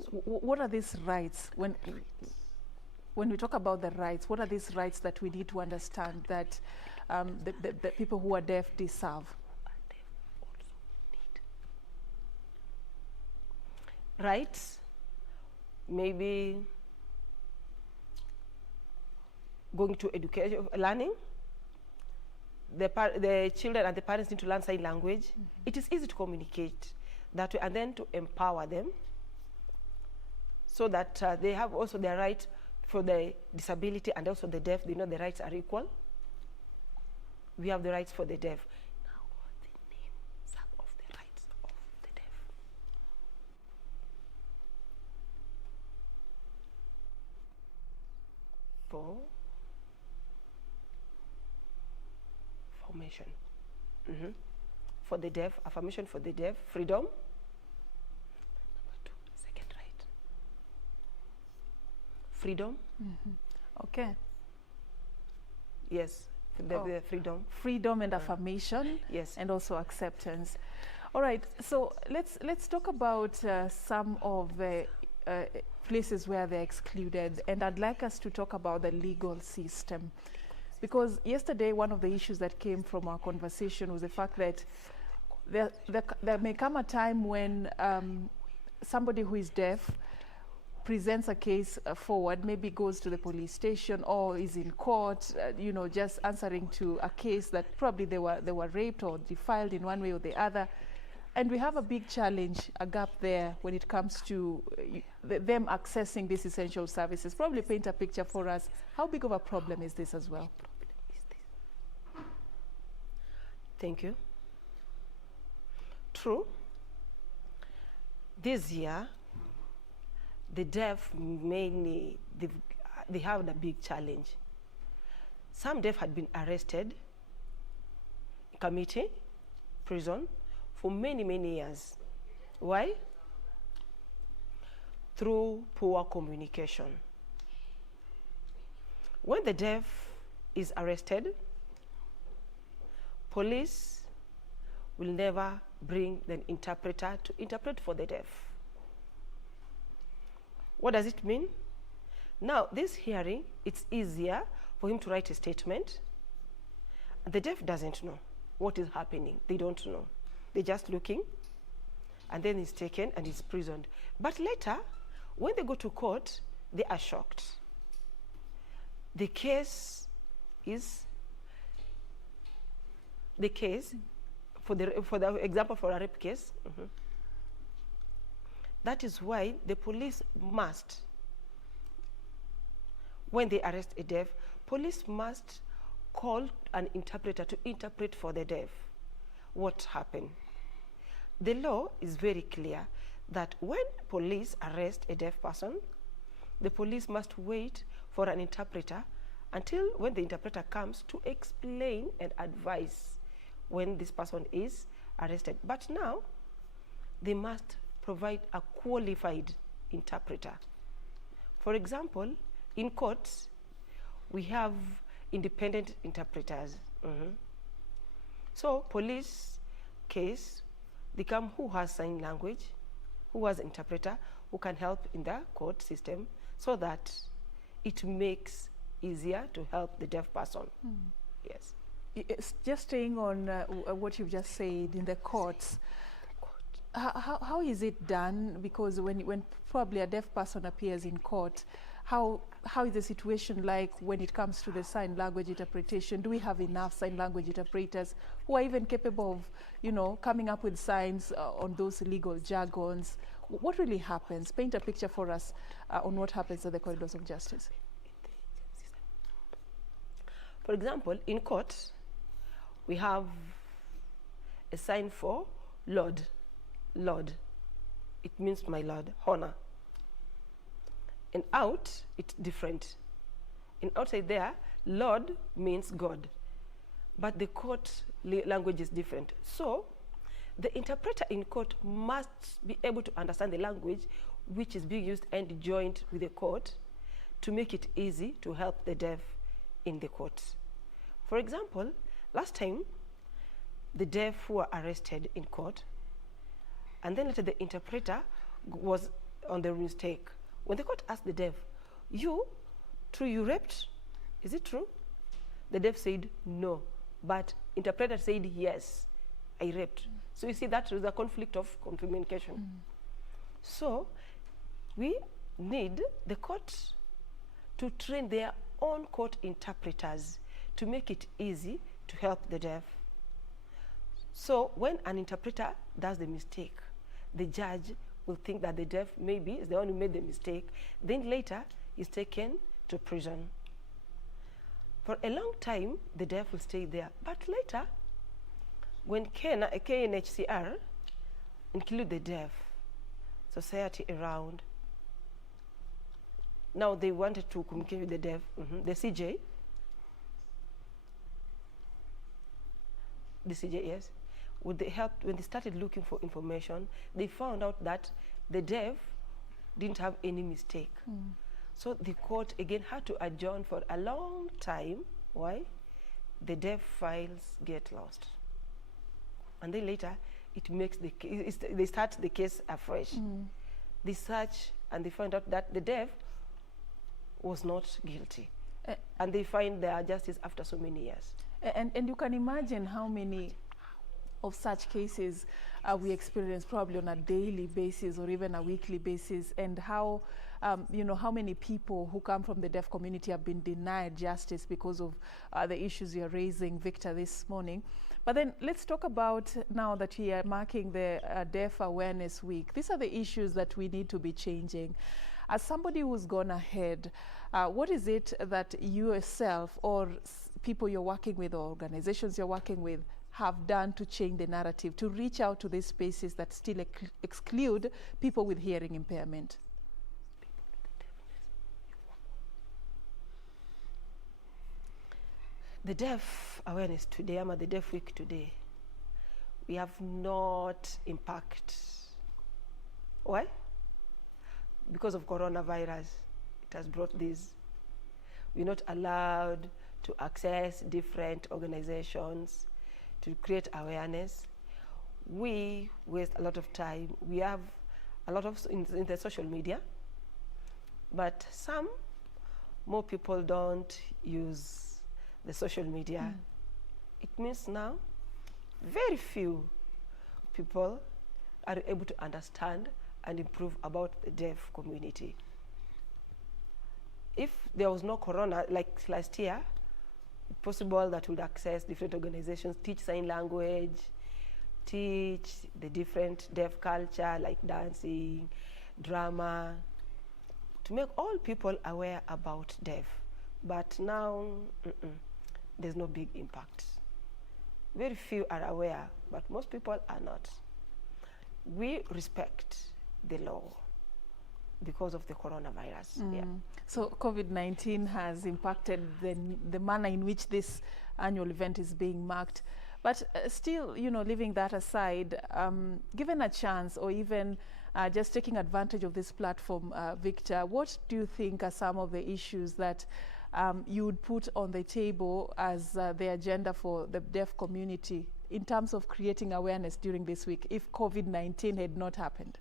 So what are these rights? When we talk about the rights, what are these rights that we need to understand that the people who are deaf deserve? Rights, maybe going to education, learning. The children and the parents need to learn sign language. It is easy to communicate that way, and then to empower them so that they have also their right for the disability and also the deaf. They know the rights are equal. We have the rights for the deaf. Now, the name some of the rights of the deaf. Formation. For the deaf, affirmation for the deaf, freedom. Number 2, second right. Freedom. Okay. Yes, the freedom. Freedom and affirmation. Yes. And also acceptance. All right, so let's talk about some of the places where they're excluded, and I'd like us to talk about the legal system. Because yesterday, one of the issues that came from our conversation was the fact that there may come a time when somebody who is deaf presents a case forward, maybe goes to the police station or is in court, just answering to a case that probably they were raped or defiled in one way or the other. And we have a big challenge, a gap there when it comes to them accessing these essential services. Probably paint a picture for us. How big of a problem is this as well? Thank you. True. This year, the deaf mainly, they have a big challenge. Some deaf had been arrested, committee, prison, for many, many years. Why? Through poor communication. When the deaf is arrested, police will never bring the interpreter to interpret for the deaf. What does it mean? Now, this hearing, it's easier for him to write a statement. The deaf doesn't know what is happening. They don't know. They're just looking, and then he's taken and he's prisoned. But later, when they go to court, they are shocked. The case for the example for a rape case, that is why the police must, when they arrest a deaf, police must call an interpreter to interpret for the deaf what happened. The law is very clear that when police arrest a deaf person, the police must wait for an interpreter until when the interpreter comes to explain and advise when this person is arrested. But now, they must provide a qualified interpreter. For example, in courts, we have independent interpreters. So police case, they come who has sign language, who has interpreter, who can help in the court system so that it makes easier to help the deaf person. Yes. It's just staying on what you've just said in the courts, how is it done? Because when probably a deaf person appears in court, how is the situation like when it comes to the sign language interpretation? Do we have enough sign language interpreters who are even capable of, coming up with signs on those legal jargons? What really happens? Paint a picture for us on what happens at the corridors of justice. For example, in court, we have a sign for Lord. Lord. It means my Lord, honor. And out, it's different. And outside there, Lord means God. But the court language is different. So the interpreter in court must be able to understand the language which is being used and joined with the court to make it easy to help the deaf in the court. For example, last time, the deaf were arrested in court, and then later the interpreter was on the mistake. When the court asked the deaf, you raped? Is it true? The deaf said no, but interpreter said yes, I raped. So you see that is a conflict of communication. So we need the court to train their own court interpreters to make it easy to help the deaf. So when an interpreter does the mistake, the judge will think that the deaf maybe is the one who made the mistake, then later is taken to prison. For a long time, the deaf will stay there. But later, when KNHCR include the deaf society around, now they wanted to communicate with the deaf, the CJ, yes, with the help, when they started looking for information, they found out that the deaf didn't have any mistake. So the court again had to adjourn for a long time. Why? The deaf files get lost. And then later, it makes they start the case afresh. They search and they find out that the deaf was not guilty. And they find their justice after so many years. And you can imagine how many of such cases we experience probably on a daily basis or even a weekly basis, and how how many people who come from the deaf community have been denied justice because of the issues you're raising, Victor, this morning. But then let's talk about, now that we are marking the Deaf Awareness Week, these are the issues that we need to be changing. As somebody who's gone ahead, what is it that you yourself or people you're working with or organizations you're working with have done to change the narrative, to reach out to these spaces that still exclude people with hearing impairment? The Deaf Awareness today, the Deaf Week today, we have not impact. Why? Because of coronavirus, it has brought this. We're not allowed to access different organizations to create awareness. We waste a lot of time. We have a lot of in the social media, but some more people don't use the social media. It means now very few people are able to understand and improve about the deaf community. If there was no corona, like last year, it's possible that we'd access different organizations, teach sign language, teach the different deaf culture like dancing, drama, to make all people aware about deaf. But now, there's no big impact. Very few are aware, but most people are not. We respect the law because of the coronavirus. Yeah. So COVID-19 has impacted the manner in which this annual event is being marked. But still, leaving that aside, given a chance or even just taking advantage of this platform, Victor, what do you think are some of the issues that you would put on the table as the agenda for the deaf community in terms of creating awareness during this week if COVID-19 had not happened?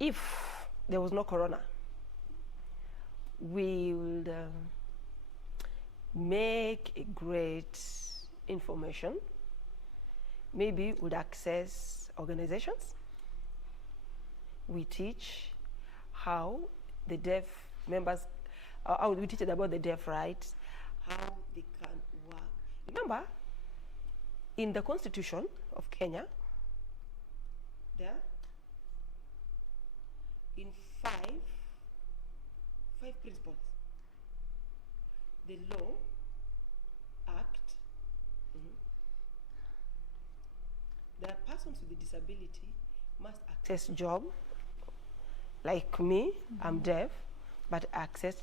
If there was no corona, we would make a great information. Maybe would access organizations. We teach how the deaf members, we teach about the deaf rights, how they can work. Remember, in the Constitution of Kenya, there, in five principles, the law, act, there are persons with a disability must access job. Like me, I'm deaf, but access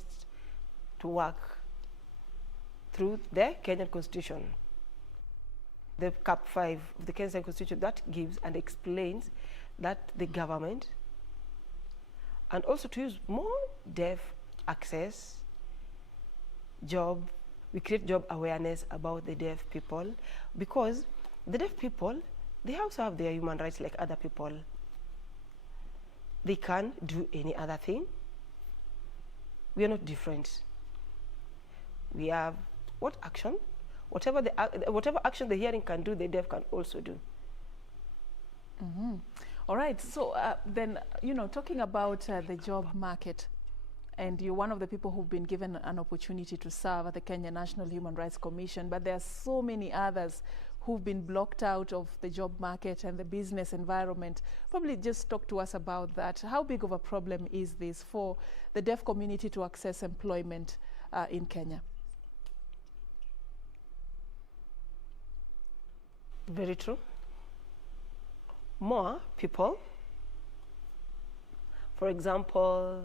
to work. through the Kenyan Constitution. The Cap 5 of the Kenyan Constitution that gives and explains that the government, and also to use more deaf access, we create job awareness about the deaf people, because the deaf people, they also have their human rights like other people. They can do any other thing. We are not different. We have what action? Whatever action the hearing can do, the deaf can also do. Mm-hmm. All right, so then, you know, talking about the job market, and you're one of the people who've been given an opportunity to serve at the Kenya National Human Rights Commission, but there are so many others who've been blocked out of the job market and the business environment. Probably just talk to us about that. How big of a problem is this for the deaf community to access employment in Kenya? Very true. More people, for example,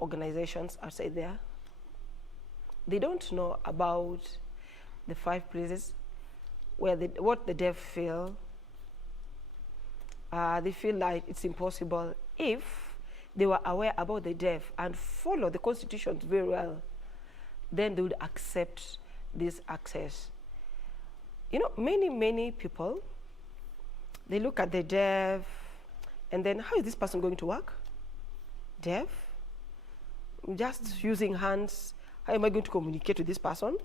organizations outside there, they don't know about the 5 places where what the deaf feel. They feel like it's impossible. If they were aware about the deaf and follow the constitutions very well, then they would accept this access. You know, many people, they look at the deaf and then, how is this person going to work? Deaf? Just using hands, how am I going to communicate with this person?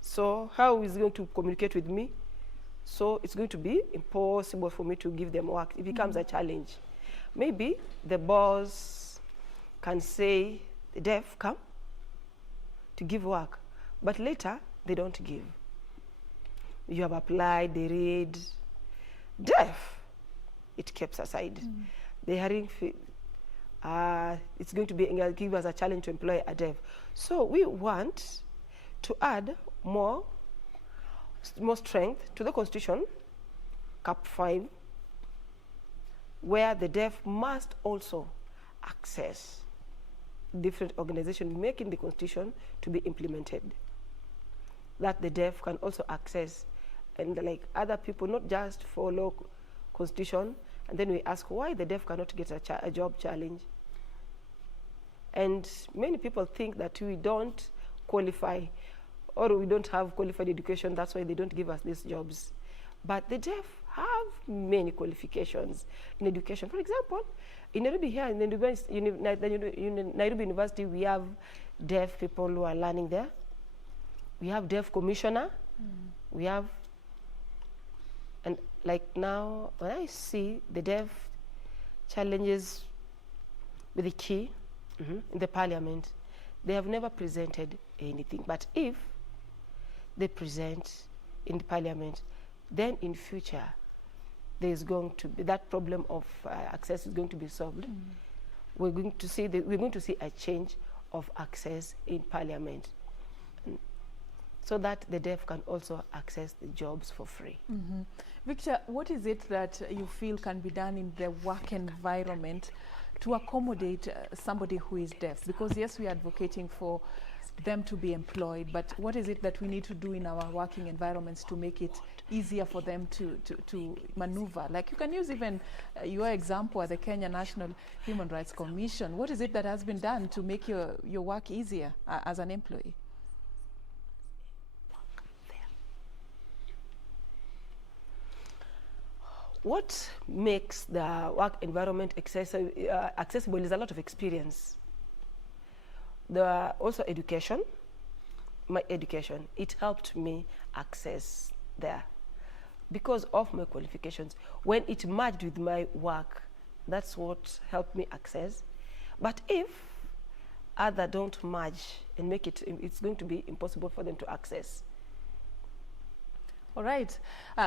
So how is he going to communicate with me? So it's going to be impossible for me to give them work. It becomes a challenge. Maybe the boss can say, the deaf, come to give work, but later they don't give. You have applied, they read. Deaf, it keeps aside. The hearing, it's going to give us a challenge to employ a deaf. So we want to add more strength to the Constitution, Cap 5, where the deaf must also access different organizations, making the Constitution to be implemented. That the deaf can also access, and like other people, not just follow Constitution, and then we ask why the deaf cannot get a job challenge. And many people think that we don't qualify, or we don't have qualified education, that's why they don't give us these jobs. But the deaf have many qualifications in education. For example, in Nairobi here, in the Nairobi University, we have deaf people who are learning there. We have deaf commissioner. We have, and like now, when I see the deaf challenges with the key in the parliament, they have never presented anything. But if they present in the parliament, then in future, there's going to be that problem of access is going to be solved. We're going to see a change of access in parliament, so that the deaf can also access the jobs for free. Victor, what is it that you feel can be done in the work environment to accommodate somebody who is deaf? Because yes, we are advocating for them to be employed, but what is it that we need to do in our working environments to make it easier for them to maneuver? Like you can use even your example at the Kenya National Human Rights Commission. What is it that has been done to make your work easier as an employee? What makes the work environment accessible is a lot of experience. Also education. My education, it helped me access there because of my qualifications. When it merged with my work, that's what helped me access. But if others don't merge and make it, it's going to be impossible for them to access. All right.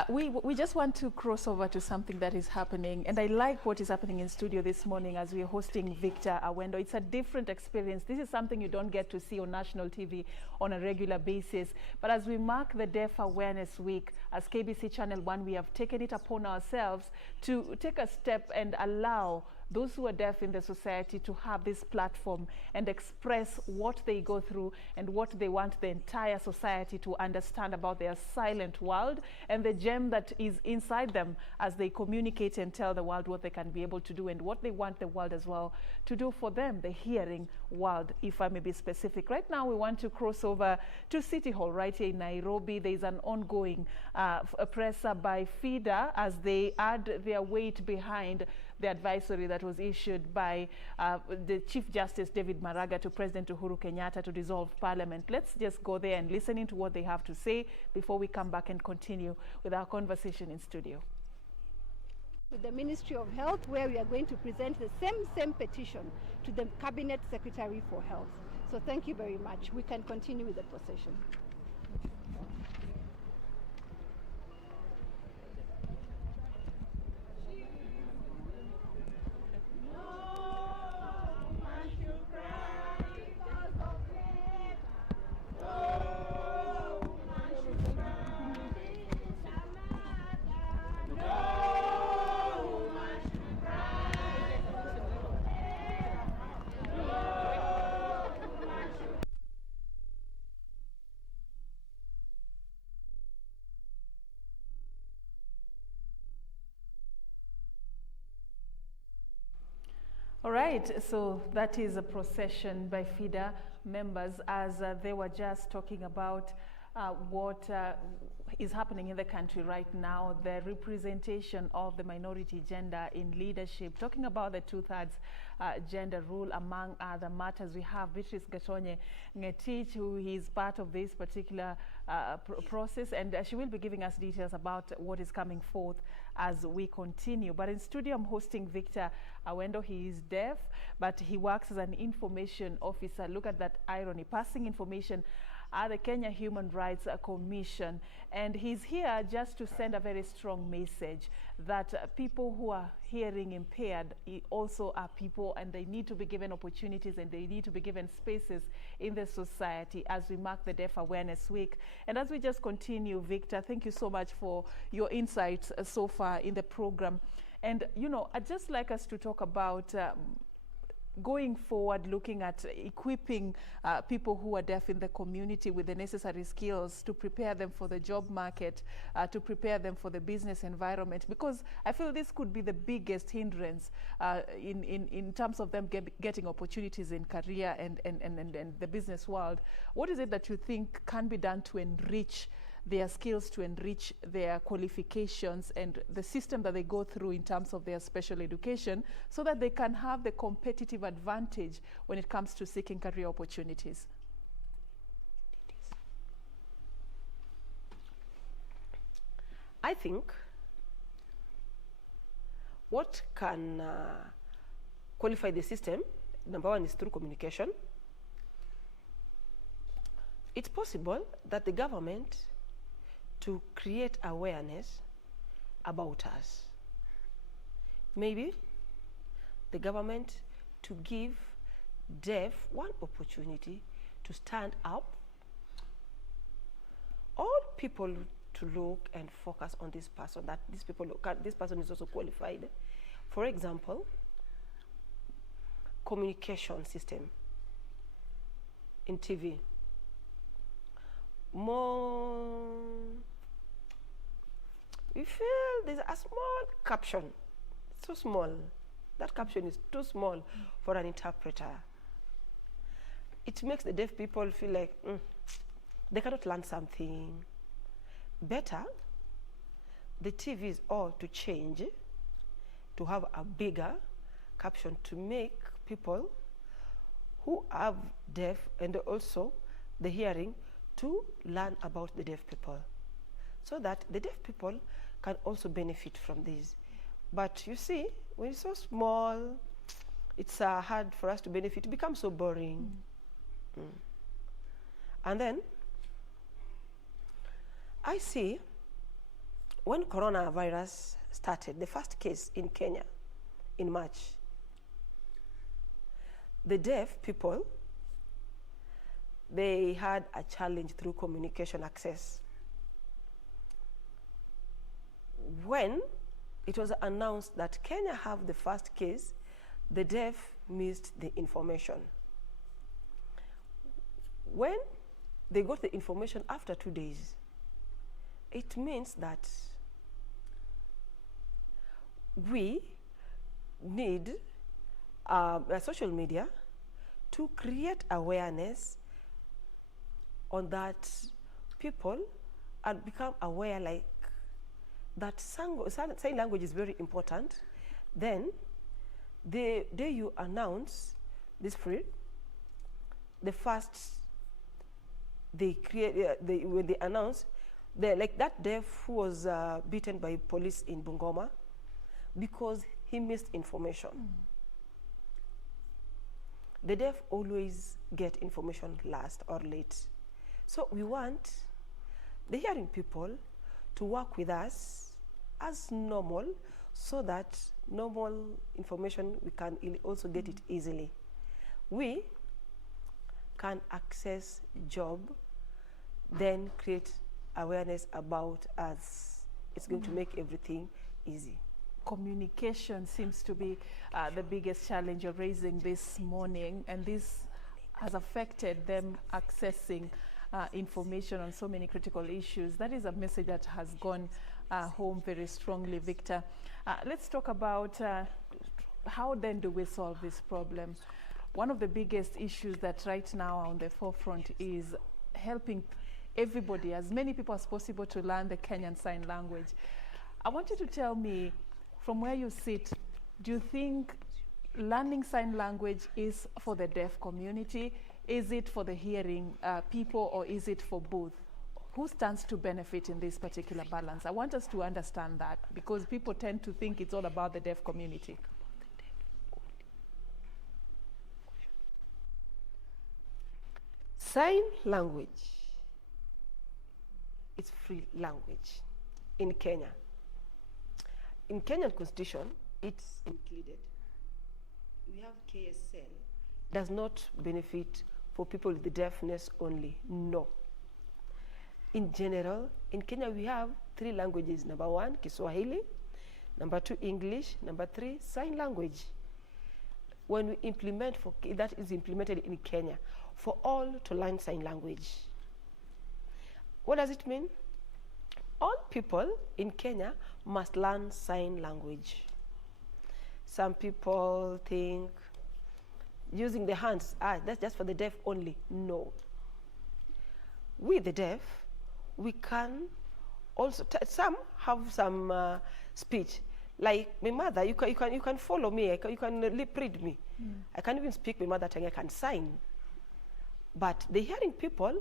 We just want to cross over to something that is happening, and I like what is happening in studio this morning as we're hosting Victor Awendo. It's a different experience. This is something you don't get to see on national TV on a regular basis. But as we mark the Deaf Awareness Week, as KBC Channel 1, we have taken it upon ourselves to take a step and allow those who are deaf in the society to have this platform and express what they go through and what they want the entire society to understand about their silent world and the gem that is inside them as they communicate and tell the world what they can be able to do and what they want the world as well to do for them, the hearing world, if I may be specific. Right now, we want to cross over to City Hall right here in Nairobi. There is an ongoing presser by bifida as they add their weight behind the advisory that was issued by the Chief Justice David Maraga to President Uhuru Kenyatta to dissolve Parliament. Let's just go there and listen into what they have to say before we come back and continue with our conversation in studio. With the Ministry of Health, where we are going to present the same petition to the Cabinet Secretary for Health. So thank you very much. We can continue with the procession. All right, so that is a procession by bifida members as they were just talking about what is happening in the country right now, the representation of the minority gender in leadership, talking about the 2/3 gender rule, among other matters. We have Beatrice Gatonye Ngetich, who is part of this particular process, and she will be giving us details about what is coming forth as we continue. But in studio, I'm hosting Victor Awendo. He is deaf, but he works as an information officer. Look at that irony, passing information at the Kenya Human Rights Commission. And he's here just to send a very strong message that people who are hearing impaired also are people, and they need to be given opportunities and they need to be given spaces in the society as we mark the Deaf Awareness Week. And as we just continue, Victor, thank you so much for your insights so far in the program. And, you know, I'd just like us to talk about going forward, looking at equipping people who are deaf in the community with the necessary skills to prepare them for the job market, to prepare them for the business environment, because I feel this could be the biggest hindrance in terms of them getting opportunities in career and the business world. What is it that you think can be done to enrich their skills, to enrich their qualifications and the system that they go through in terms of their special education, so that they can have the competitive advantage when it comes to seeking career opportunities? I think what can qualify the system, number one, is through communication. It's possible that the government to create awareness about us. Maybe the government to give deaf one opportunity to stand up, all people to look and focus on this person, that this person is also qualified. For example, communication system in TV. We feel there's a small caption, it's too small. That caption is too small for an interpreter. It makes the deaf people feel like they cannot learn something. Better, the TVs ought to change to have a bigger caption to make people who have deaf and also the hearing to learn about the deaf people, so that the deaf people can also benefit from this. But you see, when it's so small, it's hard for us to benefit. It becomes so boring. And then, I see, when coronavirus started, the first case in Kenya in March, the deaf people, they had a challenge through communication access. When it was announced that Kenya have the first case the deaf missed the information. When they got the information after 2 days, it means that we need social media to create awareness on that people and become aware like that sign language is very important. Then the day you announce this free, the first they create when they announce, like that deaf who was beaten by police in Bungoma because he missed information. The deaf always get information last or late. So we want the hearing people to work with us as normal so that normal information, we can also get it easily. We can access job, then create awareness about us. It's going to make everything easy. Communication seems to be the biggest challenge you're raising this morning, and this has affected them accessing information on so many critical issues. That is a message that has gone home very strongly, Victor. Let's talk about how then do we solve this problem. One of the biggest issues that right now are on the forefront is helping everybody, as many people as possible, to learn the Kenyan Sign Language. I want you to tell me, from where you sit, do you think learning sign language is for the deaf community? Is it for the hearing people, or is it for both? Who stands to benefit in this particular balance? I want us to understand that, because people tend to think it's all about the deaf community. Sign language, it's free language in Kenya. In Kenyan Constitution, it's included. We have KSL. Does not benefit for people with the deafness only, no. In general, in Kenya we have 3 languages. Number 1, Kiswahili. Number 2, English. Number 3, sign language. When we implement, that is implemented in Kenya, for all to learn sign language. What does it mean? All people in Kenya must learn sign language. Some people think using the hands, that's just for the deaf only. No. We, the deaf, we can also, some have some speech. Like my mother, you can follow me, you can lip read me. I can't even speak my mother tongue, I can sign. But the hearing people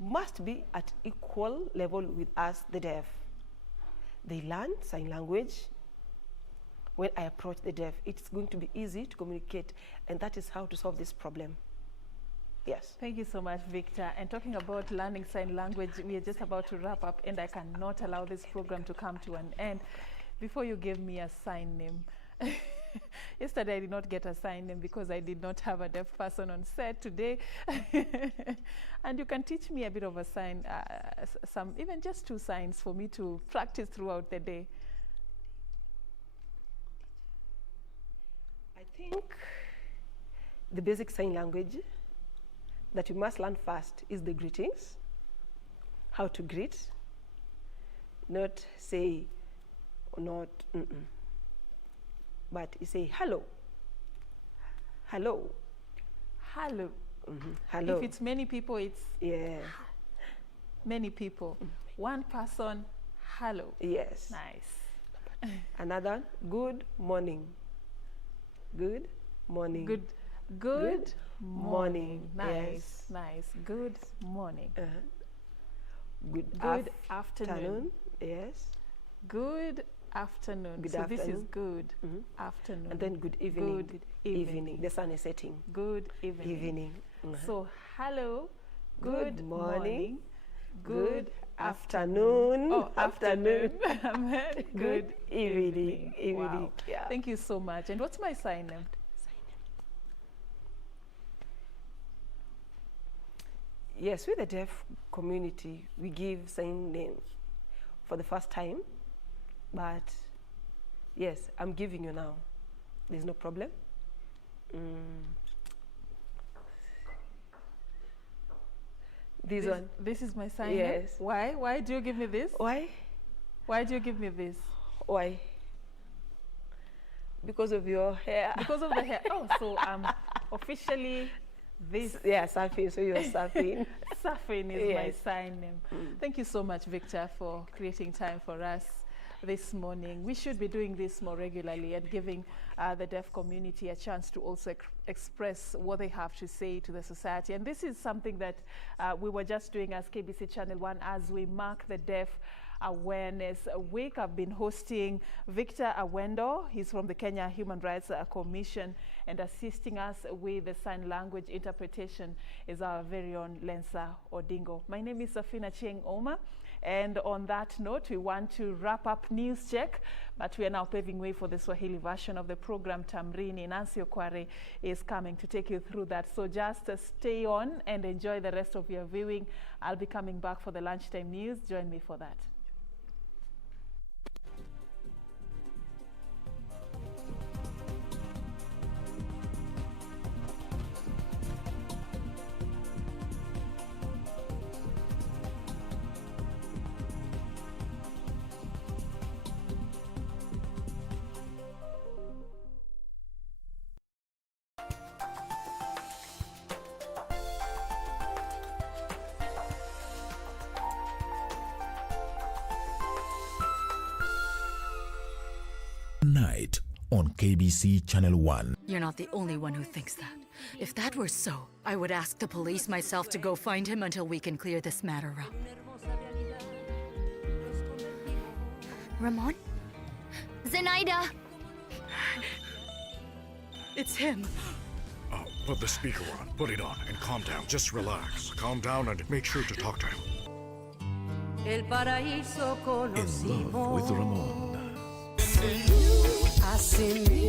must be at equal level with us, the deaf. They learn sign language. When I approach the deaf, it's going to be easy to communicate, and that is how to solve this problem. Yes. Thank you so much, Victor. And talking about learning sign language, we are just about to wrap up, and I cannot allow this program to come to an end before you gave me a sign name. Yesterday I did not get a sign name because I did not have a deaf person on set today. And you can teach me a bit of a sign, even just 2 signs for me to practice throughout the day. I think the basic sign language that you must learn first is the greetings, how to greet, not say, not, but you say hello, hello, hello. Hello. If it's many people, it's many people. One person, hello. Yes. Nice. Another, good morning. Good morning. Good morning. Nice. Yes. Nice. Good morning. Good afternoon. Yes. Good afternoon. Good so afternoon. This is good afternoon. And then good evening. Good evening. The sun is setting. Good evening. Evening. So hello. Good morning. Good afternoon. Oh, afternoon. Good evening. Wow. Yeah. Thank you so much. And what's my sign name? Yes, with the deaf community, we give sign names for the first time. But yes, I'm giving you now. There's no problem. This one. This is my sign. Yes. Why? Why do you give me this? Why? Why do you give me this? Why? Because of your hair. Because of the hair. Oh, so officially this. Yeah, Serfine. So you're Serfine. Serfine is my sign name. Thank you so much, Victor, for creating time for us this morning. We should be doing this more regularly and giving the deaf community a chance to also express what they have to say to the society. And this is something that we were just doing as KBC Channel 1 as we mark the Deaf Awareness Week. I've been hosting Victor Awendo. He's from the Kenya Human Rights Commission, and assisting us with the sign language interpretation is our very own Lensa Odingo. My name is Serfine Achieng Ouma. And on that note, we want to wrap up News Check, but we are now paving way for the Swahili version of the program. Tamrini Nancy Okware is coming to take you through that. So just stay on and enjoy the rest of your viewing. I'll be coming back for the lunchtime news. Join me for that. Night on KBC Channel 1. You're not the only one who thinks that. If that were so, I would ask the police myself to go find him until we can clear this matter up. Ramon? Zenaida! It's him. Oh, put the speaker on, put it on, and calm down. Just relax. Calm down and make sure to talk to him. In love with Ramon. I see me